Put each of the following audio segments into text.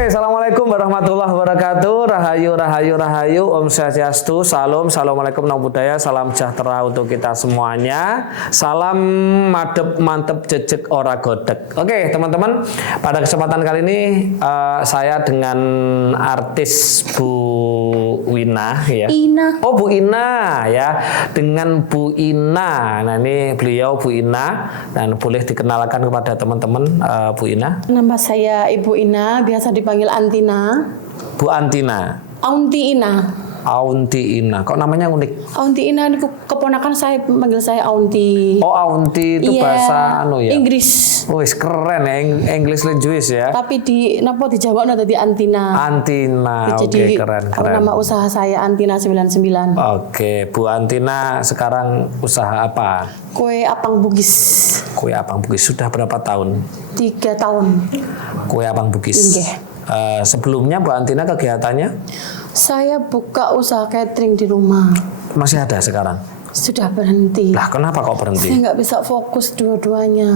Oke, assalamualaikum warahmatullahi wabarakatuh. Rahayu, rahayu, rahayu. Om Swastiastu, salam, assalamualaikum namo buddhaya, salam sejahtera untuk kita semuanya. Salam madep mantep jejek ora godek. Oke, teman-teman, pada kesempatan kali ini saya dengan artis Bu Wina ya. Ina. Oh, Bu Ina ya. Dengan Bu Ina. Nah, ini beliau Bu Ina dan boleh dikenalkan kepada teman-teman Bu Ina. Nama saya Ibu Ina, biasa dipanggil Antina. Bu Antina. Aunti Ina. Aunti Ina. Kok namanya unik? Aunti Ina ini keponakan saya, panggil saya Aunti. Oh, Aunti itu bahasa anu ya. Inggris. Wis keren ya, English language ya. Tapi di Jawa tadi Antina. Antina. Jadi, Oke, keren. nama usaha saya Antina 99. Oke, Bu Antina sekarang usaha apa? Kue apang Bugis. Kue Apang Bugis sudah berapa tahun? 3 tahun. Kue Apang Bugis. Inggih. Sebelumnya Bu Antina kegiatannya Saya buka usaha catering di rumah. masih ada sekarang? Sudah berhenti. Lah, kenapa kok berhenti? Saya nggak bisa fokus dua-duanya.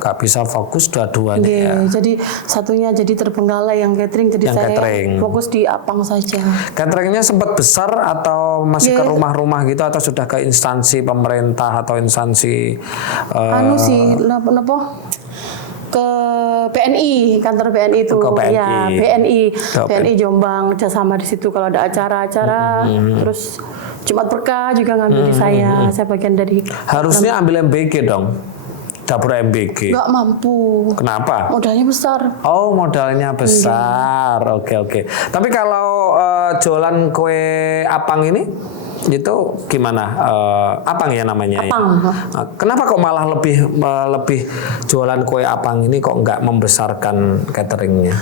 Gak bisa fokus dua-duanya ya. Jadi satunya jadi terbengkalai yang catering, jadi Yang saya catering. fokus di apang saja. Cateringnya sempat besar atau masih ke rumah-rumah gitu atau sudah ke instansi pemerintah atau instansi Anu sih, apa? Ke BNI, kantor BNI itu. Ke BNI. Ya, BNI. Ke BNI Jombang kerjasama di situ kalau ada acara-acara. Terus Jumat Berkah juga ngambil di saya. Saya bagian dari. harusnya ambil MBG dong. Dapur MBG. Nggak mampu. Kenapa? Modalnya besar. Oh, modalnya besar. Oke, oke. Tapi kalau jualan kue apang ini itu gimana? Apang ya namanya Apang. ya. Kenapa kok malah lebih jualan kue apang ini kok nggak membesarkan cateringnya?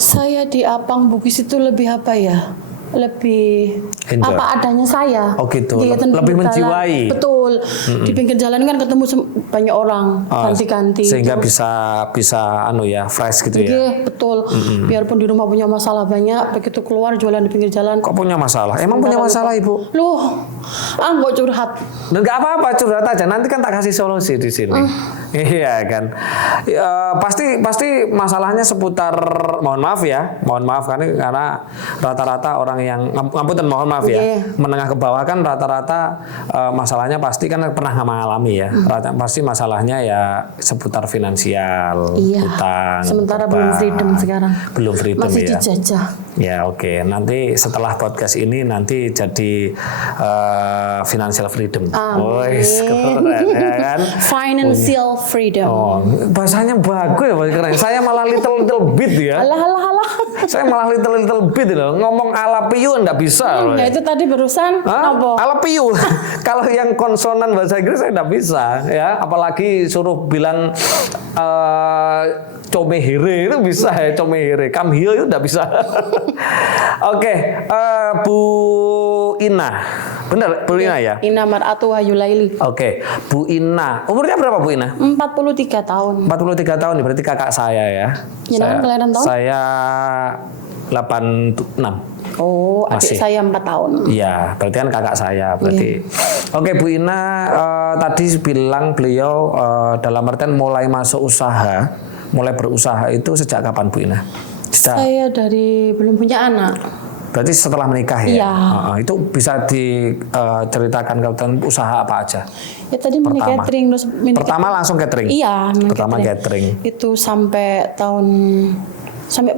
Saya di apang Bugis itu lebih apa ya? Lebih Enjoy. apa adanya saya. Oh gitu, Di lebih pinggir jalan. menjiwai. Betul. Di pinggir jalan kan ketemu banyak orang, ganti-ganti. Sehingga Terus, bisa anu ya, fresh gitu ya. iya, betul. Biarpun di rumah punya masalah banyak, begitu keluar jualan di pinggir jalan. Kok punya masalah? Emang punya masalah, Ibu? Loh, nggak curhat. Dan nggak apa-apa, curhat aja. Nanti kan tak kasih solusi di sini. Iya kan. Pasti masalahnya seputar, mohon maaf karena rata-rata orang yang ngapunten, mohon maaf ya, menengah ke bawah kan rata-rata masalahnya pasti kan pernah mengalami ya. Pasti masalahnya ya seputar finansial, utang. Sementara beban. belum freedom sekarang. Belum freedom Masih ya. dijajah. Ya oke. Nanti setelah podcast ini nanti jadi financial freedom. Wes, keren ya kan. Financial freedom. Oh, bahasanya bagus ya, keren. Saya malah little bit ya. Alah. Saya malah little bit loh. Ngomong ala piu nggak bisa loh. Ya itu tadi barusan apa? Ala piu. Kalau yang konsonan bahasa Inggris saya nggak bisa ya. Apalagi suruh bilang comehire itu bisa ya, comehire. Come here itu nggak bisa. Oke, Bu Ina. Benar, Bu Ina ya? Ina Mar'atu Hayulaili. Oke, Bu Ina. Umurnya berapa Bu Ina? 43 tahun. 43 tahun, berarti kakak saya ya. Jenengan kelahiran tahun? Saya 86. Oh, adik Masih. saya 4 tahun. Iya, berarti kan kakak saya berarti. Oke, Bu Ina tadi bilang beliau dalam artian mulai masuk usaha, mulai berusaha itu sejak kapan Bu Ina? Saya dari belum punya anak. Berarti setelah menikah ya? Iya. Itu bisa diceritakan usaha apa aja? Ya tadi mini catering terus Pertama langsung catering? Iya, mini Pertama catering. Itu sampai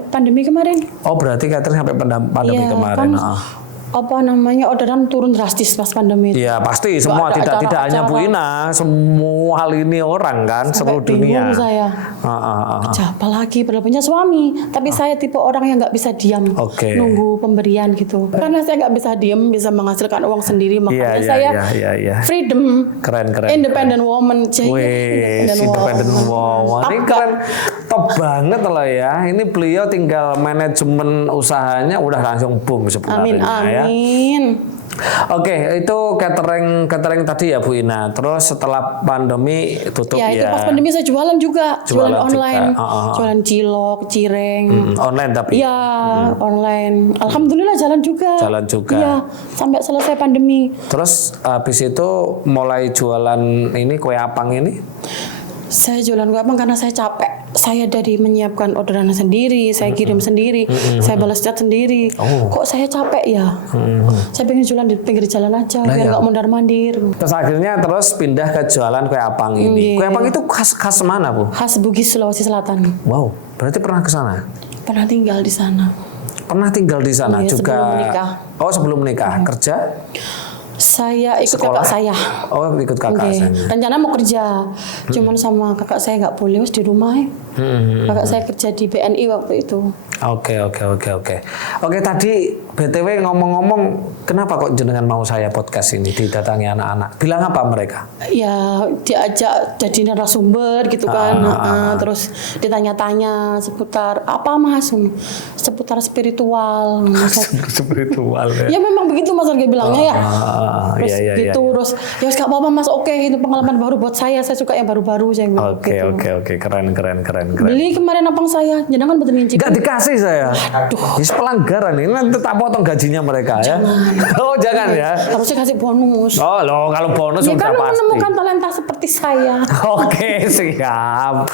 pandemi kemarin. Oh, berarti catering sampai pandemi Iya, kemarin. kan, apa namanya, orderan turun drastis pas pandemi itu. Iya pasti semua, ada tidak hanya Bu Ina, semua hal ini orang kan seluruh dunia. Bingung saya. Kerja apalagi padahal punya suami, tapi saya tipe orang yang nggak bisa diam, nunggu pemberian gitu. Karena saya nggak bisa diam, bisa menghasilkan uang sendiri, makanya saya freedom, keren. independent woman, independent woman. Ini keren, top banget loh ya. Ini beliau tinggal manajemen usahanya udah langsung boom sebenarnya. Amin. Oke, itu catering tadi ya Bu Ina. Terus setelah pandemi tutup ya. Ya, itu pas pandemi saya jualan juga, jualan online, juga. jualan cilok, cireng. Online tapi. Iya, online. Alhamdulillah jalan juga. Jalan juga. Iya, sampai selesai pandemi. Terus habis itu mulai jualan ini kue apang ini? Saya jualan kue apang karena saya capek saya dari menyiapkan orderan sendiri, saya kirim sendiri, saya balas chat sendiri. Kok saya capek ya? Saya pengen jualan di pinggir jalan aja, biar nggak mondar-mandir. Terus akhirnya pindah ke jualan kue apang ini. Kue apang itu khas mana, Bu? Khas Bugis, Sulawesi Selatan. Wow, berarti pernah ke sana? Pernah tinggal di sana. Pernah tinggal di sana juga. Sebelum menikah. Oh, sebelum menikah. Kerja? Saya ikut Sekolah? kakak saya. Oh, ikut kakak saya. Rencana mau kerja, cuman sama kakak saya nggak boleh, di rumah. Kakak saya kerja di BNI waktu itu. Oke. Oke, tadi BTW ngomong-ngomong, kenapa kok jenengan mau saya podcast ini didatangi anak-anak? Bilang apa mereka? Ya diajak jadi narasumber gitu kan. Terus ditanya-tanya seputar apa Mas? Seputar spiritual. Spiritual ya. Ya memang begitu Mas Arga bilangnya ya. Terus iya, gitu iya. terus ya nggak apa-apa Mas, oke itu pengalaman baru buat saya suka yang baru-baru saya bilang gitu. Oke, keren. Beli kemarin apang saya, jangan betul ngincip. Nggak dikasih saya. Aduh. Ini pelanggaran ini, nanti tak potong gajinya mereka ya. Oh jangan ya. Harusnya kasih bonus. Oh loh, kalau bonus Ya sudah kan pasti. menemukan talenta seperti saya. Oke, siap.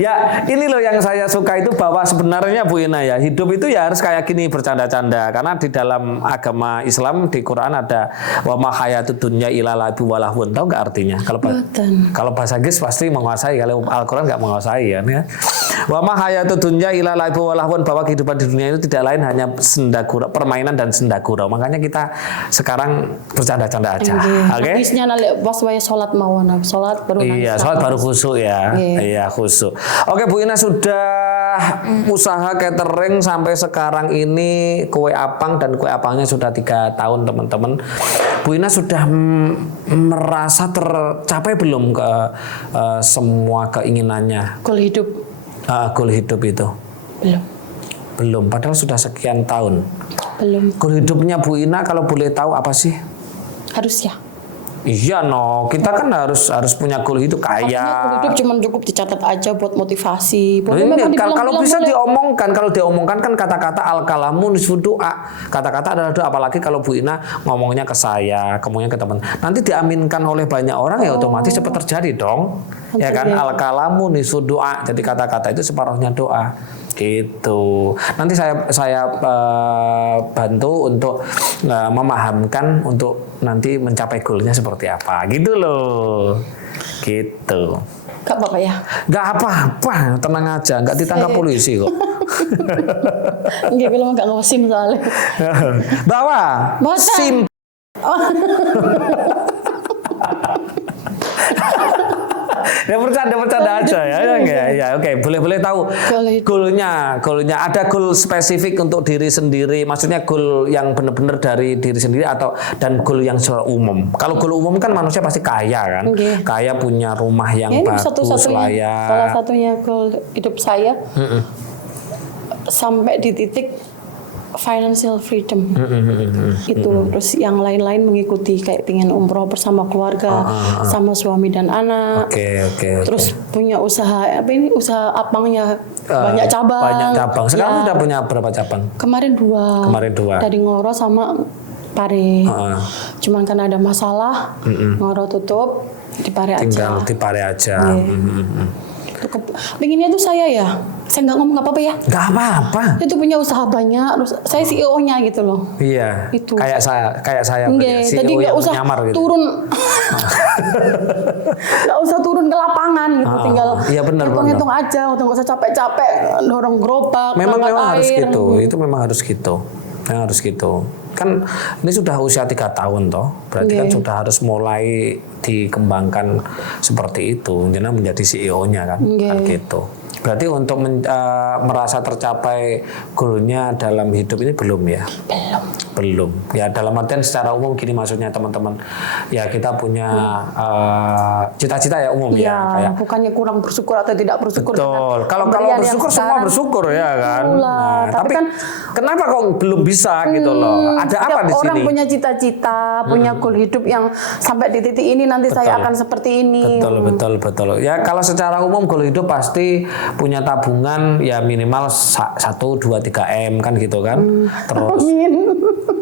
Ya, ini loh yang saya suka itu bahwa sebenarnya Bu Ina ya, hidup itu ya harus kayak gini, bercanda-canda. Karena di dalam agama Islam di Quran ada wa ma hayatud dunya illa la'ibun wa lahwun. Tahu nggak artinya? Kalau bahasa Inggris pasti menguasai, kalau Al-Qur'an nggak menguasai ya. Wa ma hayatud dunya illa la'ibun wa lahwun, bahwa kehidupan di dunia itu tidak lain hanya sendagurau, permainan dan sendagurau. Makanya kita sekarang bercanda-canda aja. Oke. Habisnya nalik pas waya salat mawon, salat baru Iya, sholat baru khusyuk ya. Iya, khusyuk. Oke, Bu Ina sudah usaha catering sampai sekarang ini, kue apang dan kue apangnya sudah 3 tahun teman-teman. Bu Ina sudah merasa tercapai belum ke semua keinginannya? Goal hidup. Goal hidup itu? Belum, padahal sudah sekian tahun. Belum. Goal hidupnya Bu Ina kalau boleh tahu apa sih? Harus ya. Iya kita kan harus punya goal hidup kaya. Goal hidup cuma cukup dicatat aja buat motivasi. Kalau bisa diomongkan, kalau diomongkan kan kata-kata al-kalamu nisfu doa. Kata-kata adalah doa, apalagi kalau Bu Ina ngomongnya ke saya, ngomongnya ke teman. Nanti diaminkan oleh banyak orang ya otomatis cepat terjadi dong. Ya kan, al-kalamu nisfu doa. Jadi kata-kata itu separuhnya doa. Gitu. Nanti saya bantu untuk memahamkan untuk nanti mencapai goalnya seperti apa. Gitu loh. Gitu. Gak apa-apa ya? Gak apa-apa, tenang aja, gak ditangkap polisi kok. Enggak, kalau gak ngesim soalnya. Bawa SIM. Ya bercanda aja ya. Ya, oke. Boleh tahu goalnya. Ada goal spesifik untuk diri sendiri. Maksudnya goal yang benar-benar dari diri sendiri dan goal yang secara umum. Kalau goal umum kan manusia pasti kaya kan. Kaya, punya rumah yang bagus, layak. Salah satunya goal hidup saya. Sampai di titik financial freedom itu. Terus yang lain-lain mengikuti, kayak pengen umroh bersama keluarga, sama suami dan anak. Terus punya usaha usaha apangnya banyak cabang. Sekarang udah punya berapa cabang? Kemarin dua. Dari Ngoro sama Pare. Cuman karena ada masalah, Ngoro tutup, di Pare aja. Tinggal di Pare aja. Pengennya tuh saya nggak ngomong apa-apa ya. Nggak apa-apa. Itu punya usaha banyak, terus saya CEO-nya gitu loh. Iya. Itu. Kayak saya. CEO jadi nggak usah gitu. turun, nggak usah turun ke lapangan gitu, tinggal hitung-hitung aja, nggak usah capek-capek dorong gerobak. Memang harus gitu. Itu memang harus gitu. Kan ini sudah usia 3 tahun toh, berarti kan sudah harus mulai dikembangkan seperti itu, jadi menjadi CEO-nya kan gitu. Berarti untuk merasa tercapai goalnya dalam hidup ini belum ya? Belum. Ya dalam artian secara umum gini maksudnya teman-teman. Ya kita punya cita-cita ya umum ya. Kayak bukannya kurang bersyukur atau tidak bersyukur. Betul. Kalau bersyukur semua bersyukur ya kan. Nah, tapi kan kenapa kok belum bisa gitu loh? Ada apa di sini? Orang punya cita-cita, punya goal hidup yang sampai di titik ini nanti saya akan seperti ini. Betul. Ya kalau secara umum goal hidup pasti punya tabungan ya minimal 1, 2, 3 M kan gitu kan. Terus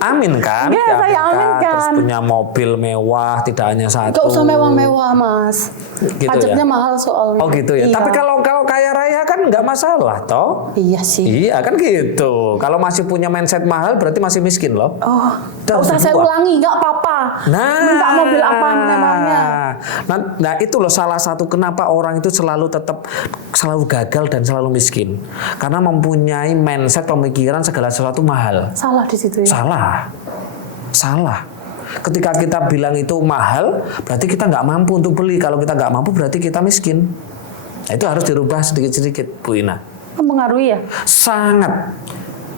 Amin kan? Iya, saya aminkan. Terus punya mobil mewah, tidak hanya satu. Gak usah mewah-mewah, Mas. Gitu Pajaknya ya? mahal soalnya. Oh gitu ya. Iya. Tapi kalau kaya raya kan nggak masalah, toh? Iya sih. Iya kan gitu. Kalau masih punya mindset mahal berarti masih miskin loh. Oh, gak usah saya ulangi, nggak apa-apa. Minta mobil apa namanya? Nah itu loh salah satu kenapa orang itu selalu gagal dan selalu miskin. Karena mempunyai mindset pemikiran segala sesuatu mahal. Salah di situ ya? Salah. Ketika kita bilang itu mahal, berarti kita nggak mampu untuk beli. Kalau kita nggak mampu, berarti kita miskin. Nah, itu harus dirubah sedikit-sedikit, Bu Ina. Mempengaruhi ya?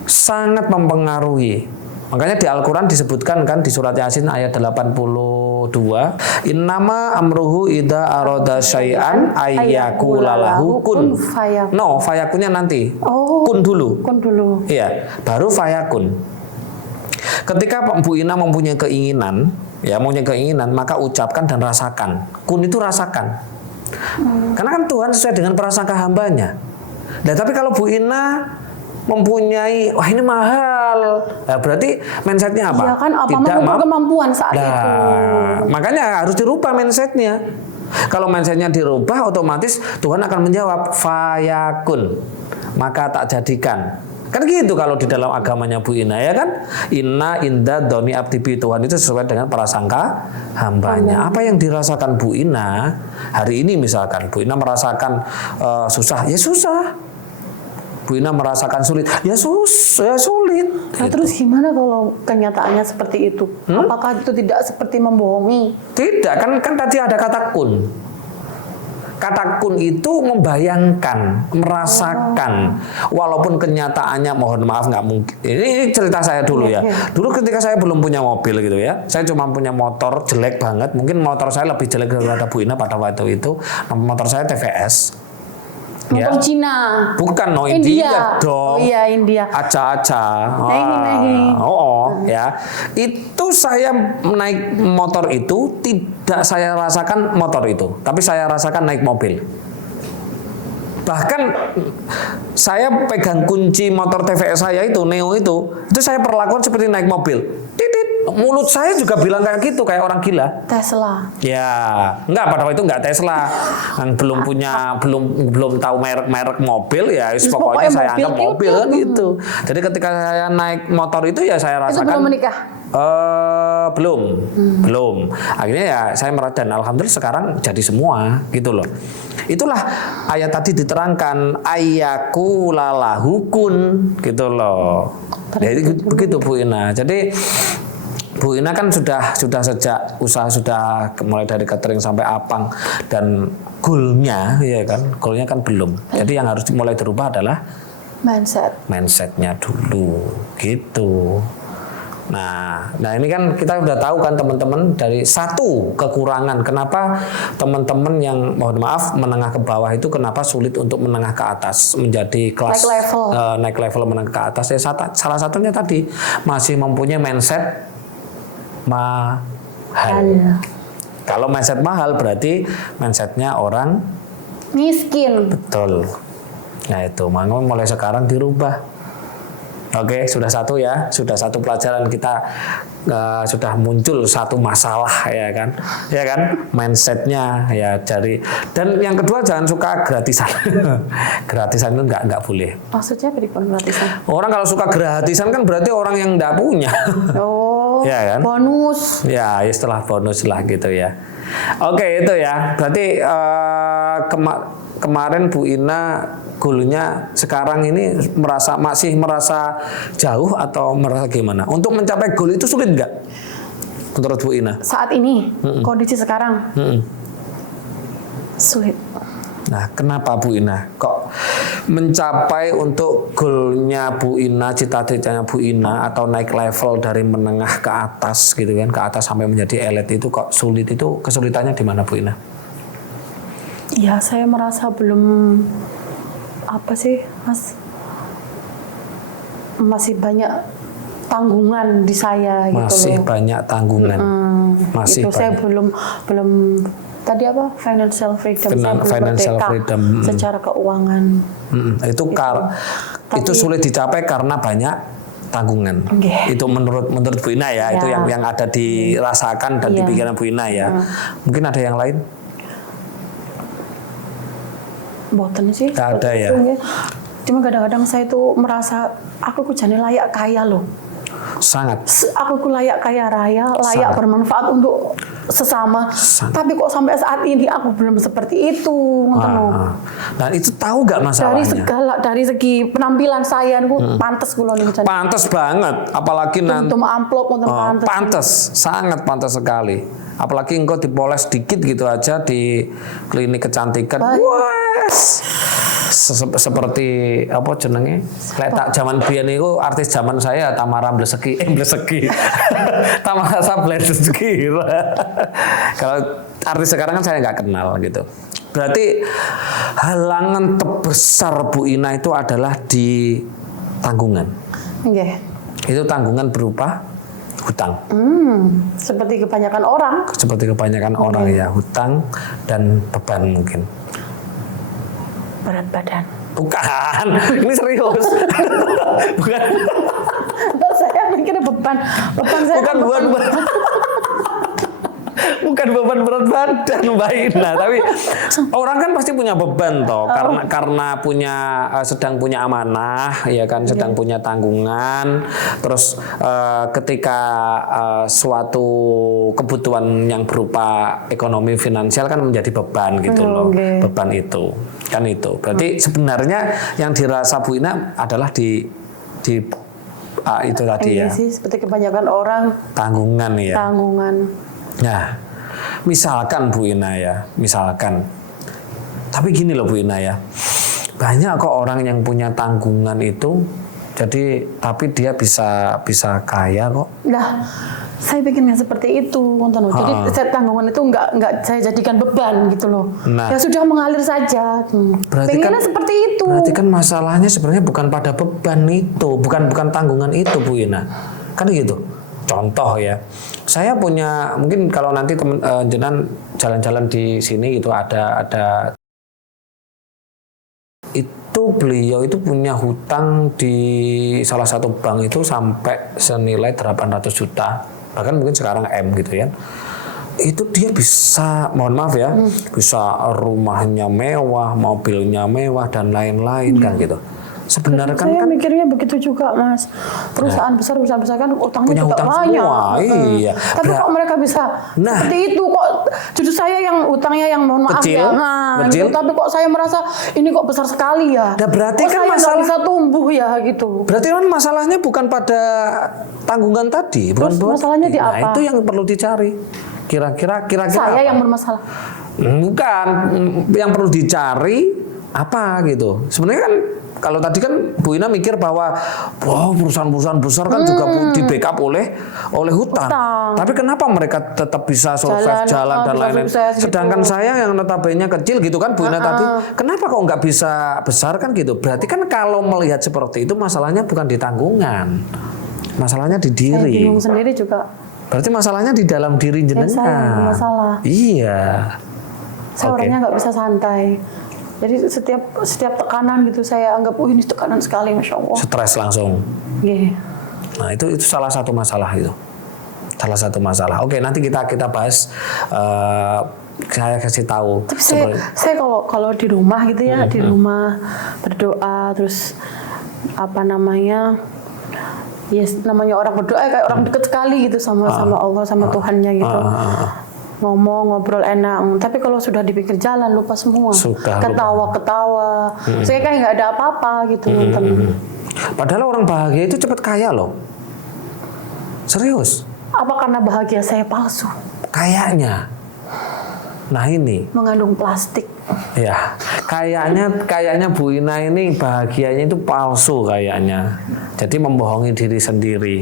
Sangat mempengaruhi. Makanya di Al-Quran disebutkan kan di surat Yasin ayat 82, innama amruhu idza arada syai'an ayyakulalahu kun. No, fayakunnya nanti. Kun dulu. Iya, baru fayakun. Ketika Bu Ina mempunyai keinginan, maka ucapkan dan rasakan. Kun itu rasakan. Karena kan Tuhan sesuai dengan prasangka hambanya. Nah, tapi kalau Bu Ina mempunyai, wah ini mahal, nah, berarti mindsetnya apa? Iya kan, apa mengukur kemampuan saat itu. Makanya harus dirubah mindsetnya. Kalau mindsetnya dirubah, otomatis Tuhan akan menjawab fayakun, maka tak jadikan. Kan gitu kalau di dalam agamanya Bu Ina ya kan? Inna inda doni abdi bi, Tuhan itu sesuai dengan prasangka hambanya. Apa yang dirasakan Bu Ina hari ini, misalkan Bu Ina merasakan susah, ya susah. Bu Ina merasakan sulit, ya sulit. Nah, terus gimana kalau kenyataannya seperti itu? Apakah itu tidak seperti membohongi? Tidak, kan tadi ada kata kun. Kata kun itu membayangkan, merasakan, walaupun kenyataannya mohon maaf nggak mungkin. Ini cerita saya dulu ya. Dulu ketika saya belum punya mobil gitu ya, saya cuma punya motor jelek banget. Mungkin motor saya lebih jelek daripada Bu Ina pada waktu itu. Motor saya TVS. Motor Cina. Bukan, India dong. Oh iya, India. Aca-aca. Ya. Itu saya naik motor itu tidak saya rasakan motor itu, tapi saya rasakan naik mobil. Bahkan saya pegang kunci motor TVS saya itu, Neo itu saya perlakuan seperti naik mobil. Mulut saya juga bilang kayak gitu, kayak orang gila. Tesla. Ya, enggak, pada waktu itu enggak Tesla. Kan belum tahu merek mobil ya, pokoknya saya anggap mobil kan gitu. Jadi ketika saya naik motor itu ya saya rasakan. Itu belum menikah? Belum. Akhirnya ya saya dan alhamdulillah sekarang jadi semua gitu loh. Itulah ayat tadi diterangkan ayyakulalahukun gitu loh. Jadi begitu Bu Ina. Jadi Bu Ina kan sudah sejak usaha sudah mulai dari catering sampai apang dan goalnya kan belum. Jadi yang harus mulai dirubah adalah mindsetnya dulu gitu. Nah ini kan kita udah tahu kan teman-teman dari satu kekurangan kenapa teman-teman yang mohon maaf menengah ke bawah itu kenapa sulit untuk menengah ke atas menjadi kelas naik level menengah ke atas ya salah satunya tadi masih mempunyai mindset mahal. Kalau mindset mahal berarti mindsetnya orang miskin. Betul. Nah itu makanya mulai sekarang dirubah. Oke, sudah satu pelajaran kita sudah muncul satu masalah ya kan mindsetnya ya dan yang kedua jangan suka gratisan. Gratisan itu nggak boleh. Maksudnya apa gratisan? Orang kalau suka gratisan kan berarti orang yang nggak punya. Ya kan? Bonus. Ya istilah bonus lah gitu ya. Oke itu ya berarti kemarin Bu Ina goalnya sekarang ini masih merasa jauh atau merasa gimana? Untuk mencapai goal itu sulit nggak? Menurut Bu Ina? Saat ini, kondisi sekarang sulit. Nah, kenapa Bu Ina? Kok mencapai untuk goalnya Bu Ina, cita-citanya Bu Ina atau naik level dari menengah ke atas gitu kan, ke atas sampai menjadi elit itu kok sulit itu kesulitannya di mana Bu Ina? Ya, saya merasa belum Mas, masih banyak tanggungan di saya gitu loh. Masih banyak tanggungan. Masih itu banyak. Saya belum tadi financial freedom, saya belum merdeka secara keuangan. Itu sulit dicapai karena banyak tanggungan. Itu menurut Bu Ina ya, itu yang ada dirasakan dan di pikiran Bu Ina ya. Mungkin ada yang lain? Boten sih. Gak ada ya. Cuma kadang-kadang saya tuh merasa aku jane layak kaya loh. Sangat. Aku layak kaya raya, layak bermanfaat untuk sesama. Tapi kok sampai saat ini aku belum seperti itu. Nah itu tahu gak masalahnya? Dari segi penampilan saya, aku pantas kulo nih. Pantas banget, apalagi nanti. Untuk amplop, pantas. Pantas, sangat pantas sekali. Apalagi engkau dipoles dikit gitu aja di klinik kecantikan. Wes. Seperti apa jenenge? Lek tak zaman biyen niku artis zaman saya Tamara Bleseki. Tamara Bleseki. Kalau artis sekarang kan saya nggak kenal gitu. Berarti halangan terbesar Bu Ina itu adalah di tanggungan. Itu tanggungan berupa hutang. Seperti kebanyakan orang. Seperti kebanyakan orang ya, hutang dan beban mungkin. Berat badan. Bukan, ini serius. Bukan. Saya mikirnya beban saya. Bukan beban. Bukan beban berat badan Mbak Ina, tapi orang kan pasti punya beban toh, karena sedang punya amanah, ya kan, sedang punya tanggungan, terus ketika suatu kebutuhan yang berupa ekonomi finansial kan menjadi beban gitu loh, beban itu, kan itu. Berarti sebenarnya yang dirasa Bu Ina adalah di itu tadi ya. Sih, seperti kebanyakan orang. Tanggungan ya. Tanggungan. Nah, misalkan Bu Ina ya, misalkan. Tapi gini loh Bu Ina ya, banyak kok orang yang punya tanggungan itu, tapi dia bisa kaya kok. Nah, saya bikinnya seperti itu, jadi tanggungan itu nggak saya jadikan beban gitu loh. Nah, ya sudah mengalir saja. Pengennya seperti itu. Berarti kan masalahnya sebenarnya bukan pada beban itu, bukan tanggungan itu Bu Ina, kan gitu. Contoh ya, saya punya, mungkin kalau nanti teman jenengan jalan-jalan di sini gitu ada itu, beliau itu punya hutang di salah satu bank itu sampai senilai 800 juta, bahkan mungkin sekarang M gitu ya. Itu dia bisa, mohon maaf ya, bisa rumahnya mewah, mobilnya mewah dan lain-lain kan gitu. Sebenarnya saya mikirnya begitu juga Mas. Perusahaan besar kan utangnya juga banyak. Semua, iya. Tapi kok mereka bisa seperti itu, kok justru saya yang utangnya yang mohon maaf kecil, ya. Gitu. Tapi kok saya merasa ini kok besar sekali ya. Nah, berarti kok kan saya masalah bisa tumbuh ya gitu. Berarti kan masalahnya bukan pada tanggungan tadi, masalahnya di apa? Nah, itu yang perlu dicari. Kira-kira saya apa? yang bermasalah. Bukan, yang perlu dicari apa gitu. Sebenarnya kan kalau tadi kan Bu Ina mikir bahwa perusahaan-perusahaan besar kan juga di backup oleh hutang. Tapi kenapa mereka tetap bisa survive jalan dan lain-lain? Sedangkan saya yang notabene kecil gitu kan Bu Ina tadi, kenapa kok nggak bisa besar kan gitu? Berarti kan kalau melihat seperti itu masalahnya bukan di tanggungan, masalahnya di diri. Saya bingung sendiri juga. Berarti masalahnya di dalam diri jenengan. Saya masalah. Iya. Saya orangnya nggak bisa santai. Jadi setiap tekanan gitu saya anggap ini tekanan sekali, Masya Allah. Stres langsung. Nah itu salah satu masalah itu. Salah satu masalah. Oke, nanti kita bahas. Saya kasih tahu. Tapi saya kalau di rumah gitu ya, di rumah berdoa terus apa namanya? Namanya orang berdoa kayak orang dekat sekali gitu sama Allah, sama Tuhannya gitu. Ngomong, ngobrol enak. Tapi kalau sudah di pinggir jalan lupa semua. Ketawa-ketawa. Saya kayak nggak ada apa-apa gitu. Padahal orang bahagia itu cepat kaya loh. Serius. Apa karena bahagia saya palsu? Kayaknya. Nah ini. Mengandung plastik. Ya, kayaknya Bu Ina ini bahagianya itu palsu kayaknya. Jadi membohongi diri sendiri.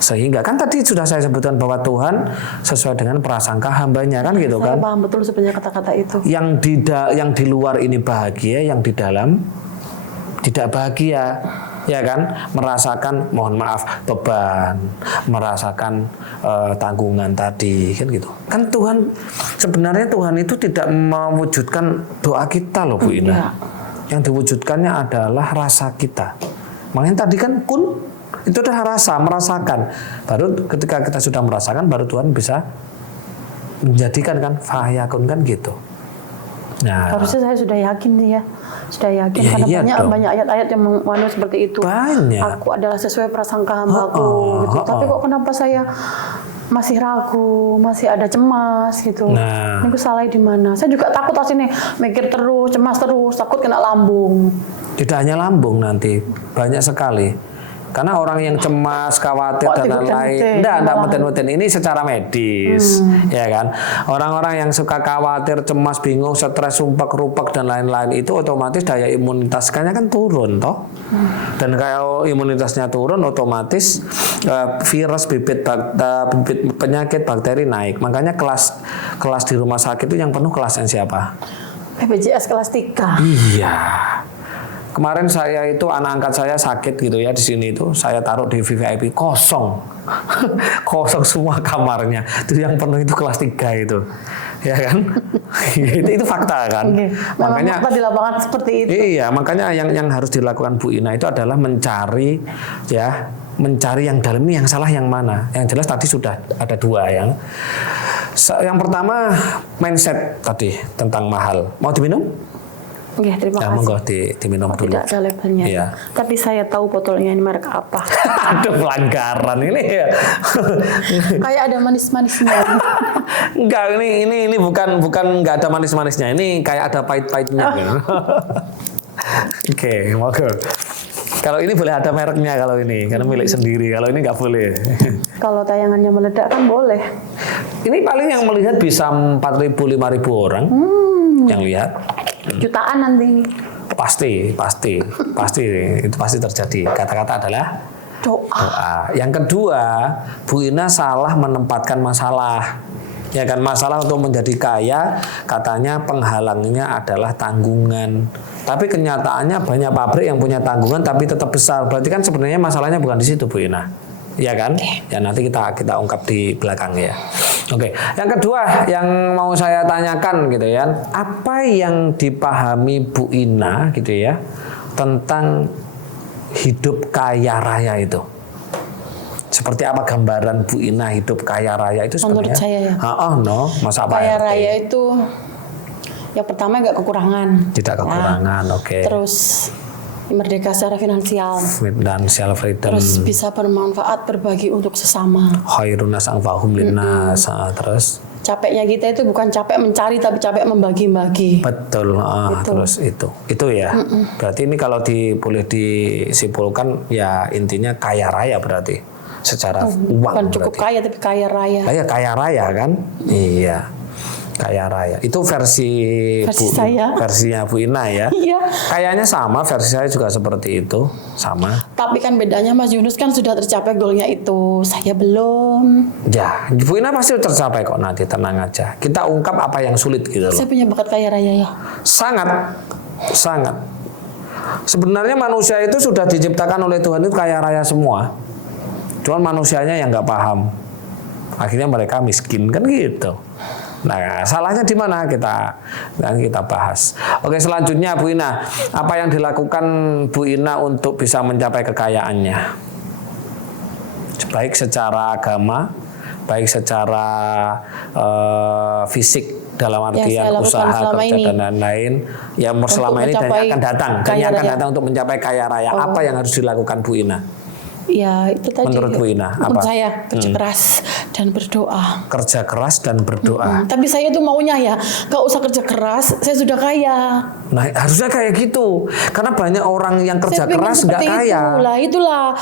Sehingga kan tadi sudah saya sebutkan bahwa Tuhan sesuai dengan prasangka hambanya kan gitu kan. Saya paham betul sebenarnya kata-kata itu. Yang di luar ini bahagia, yang di dalam tidak bahagia, ya kan? Merasakan, mohon maaf, beban, merasakan tanggungan tadi, kan gitu. Kan sebenarnya Tuhan itu tidak mewujudkan doa kita loh Bu Ina. Yang diwujudkannya adalah rasa kita. Makanya tadi kan kun Itu udah merasakan. Baru ketika kita sudah merasakan, baru Tuhan bisa menjadikan kan fayakun kan gitu. Nah, harusnya saya sudah yakin sih ya. Sudah yakin karena banyak ayat-ayat yang mengandung seperti itu. Banyak. Aku adalah sesuai prasangka hamba-Ku gitu. Tapi kok kenapa saya masih ragu, masih ada cemas gitu. Nah. Ini salah di mana? Saya juga takut sini mikir terus, cemas terus, takut kena lambung. Tidak hanya lambung nanti, banyak sekali. Karena orang yang cemas, khawatir dan lain-lain, enggak meten-meten ini secara medis, ya kan. Orang-orang yang suka khawatir, cemas, bingung, stres, sumpah, kerupek dan lain-lain itu otomatis daya imunitasnya kan turun, toh. Dan kalau imunitasnya turun, otomatis virus, bibit penyakit, bakteri naik. Makanya kelas di rumah sakit itu yang penuh kelas yang siapa? BPJS kelas 3. Iya. Kemarin saya itu anak angkat saya sakit gitu ya di sini itu saya taruh di VIP kosong. Kosong semua kamarnya. Itu yang penuh itu kelas 3 itu. Ya kan? itu fakta kan. Okay. Makanya fakta di lapangan seperti itu. Iya, makanya yang harus dilakukan Bu Ina itu adalah mencari yang dalam ini yang salah yang mana. Yang jelas tadi sudah ada 2 yang. Yang pertama mindset tadi tentang mahal. Mau diminum? Iya, terima kasih. Monggo diminum dulu. Tidak ada labelnya. Iya. Tapi saya tahu botolnya ini merek apa. Aduh, pelanggaran ini ya. Kayak ada manis-manisnya. Enggak, ini bukan enggak ada manis-manisnya. Ini kayak ada pahit-pahitnya. Oke, monggo. Kalau ini boleh ada mereknya kalau ini, karena milik sendiri. Kalau ini nggak boleh. Kalau tayangannya meledak kan boleh. Ini paling yang melihat bisa 4.000, 5.000 orang yang lihat. Jutaan nanti. Pasti itu pasti terjadi. Kata-kata adalah doa. Yang kedua, Bu Ina salah menempatkan masalah. Ya kan, masalah untuk menjadi kaya katanya penghalangnya adalah tanggungan. Tapi kenyataannya banyak pabrik yang punya tanggungan tapi tetap besar. Berarti kan sebenarnya masalahnya bukan di situ, Bu Ina. Ya kan? Ya nanti kita ungkap di belakang ya. Oke. Yang kedua yang mau saya tanyakan gitu ya, apa yang dipahami Bu Ina gitu ya tentang hidup kaya raya itu? Seperti apa gambaran Bu Ina hidup kaya raya itu sebenarnya? Menurut saya ya. Masa kaya raya itu yang pertama nggak kekurangan. Tidak kekurangan, oke. Terus merdeka secara finansial freedom. Terus bisa bermanfaat, berbagi untuk sesama. Khairun nas anfa'uhum linnas. Terus capeknya kita itu bukan capek mencari tapi capek membagi-bagi. Betul. Terus itu ya. Berarti ini kalau boleh disimpulkan ya intinya kaya raya berarti secara uang. Bukan cukup kaya tapi kaya raya. Kaya raya kan? Iya. Kaya raya. Itu versinya Bu Ina ya. Iya. Kayaknya sama, versi saya juga seperti itu, sama. Tapi kan bedanya Mas Yunus kan sudah tercapai goalnya itu, saya belum. Ya, Bu Ina pasti tercapai kok nanti, tenang aja. Kita ungkap apa yang sulit gitu loh. Saya punya bakat kaya raya ya. Sangat. Sebenarnya manusia itu sudah diciptakan oleh Tuhan itu kaya raya semua. Cuman manusianya yang nggak paham. Akhirnya mereka miskin kan gitu. Nah, salahnya di mana kita bahas. Oke, selanjutnya Bu Ina, apa yang dilakukan Bu Ina untuk bisa mencapai kekayaannya? Baik secara agama, baik secara fisik dalam artian usaha, kerja dan lain-lain. Ya selama ini dan akan datang untuk mencapai kaya raya. Apa yang harus dilakukan Bu Ina? Ya itu tadi. Menurut Bu Ina, apa? Menurut saya kerja keras dan berdoa. Kerja keras dan berdoa. Tapi saya tuh maunya ya, gak usah kerja keras, saya sudah kaya. Nah harusnya kayak gitu, karena banyak orang yang kerja keras nggak kaya. Itulah,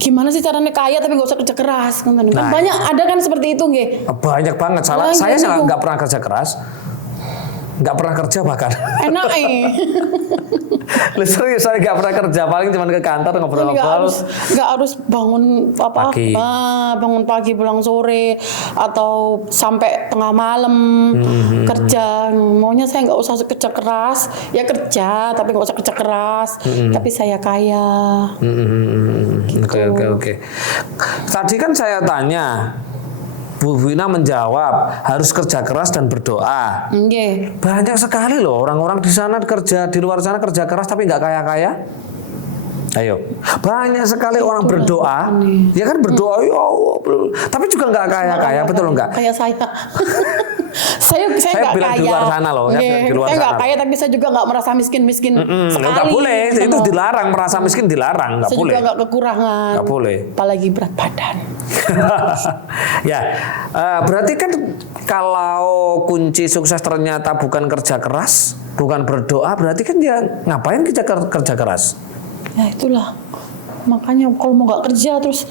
gimana sih caranya kaya tapi nggak usah kerja keras? Kan banyak ada kan seperti itu nggih? Banyak banget. Saya nggak pernah kerja keras. Nggak pernah kerja bahkan. Enak Serius, saya nggak pernah kerja, paling cuma ke kantor ngobrol-ngobrol. Nggak harus bangun pagi. Bangun pagi pulang sore atau sampai tengah malam kerja. Maunya saya nggak usah kerja keras, ya kerja tapi nggak usah kerja keras. Tapi saya kaya. Oke. Tadi kan saya tanya. Bu Ina menjawab harus kerja keras dan berdoa. Banyak sekali loh orang-orang di sana kerja, di luar sana kerja keras tapi nggak kaya-kaya. Ayo, banyak sekali orang berdoa, ya kan berdoa, ya Allah, tapi juga nggak kaya-kaya, betul nggak? Kayak saya. saya nggak bilang kaya. di luar sana loh, di luar saya nggak kaya, tapi saya juga nggak merasa miskin sekali. Nggak boleh, itu dilarang, merasa miskin dilarang, nggak boleh. Saya juga nggak kekurangan. Nggak boleh. Apalagi berat badan. Ya, berarti kan kalau kunci sukses ternyata bukan kerja keras, bukan berdoa, berarti kan dia ngapain kerja keras? Ya itulah, makanya kalau mau nggak kerja terus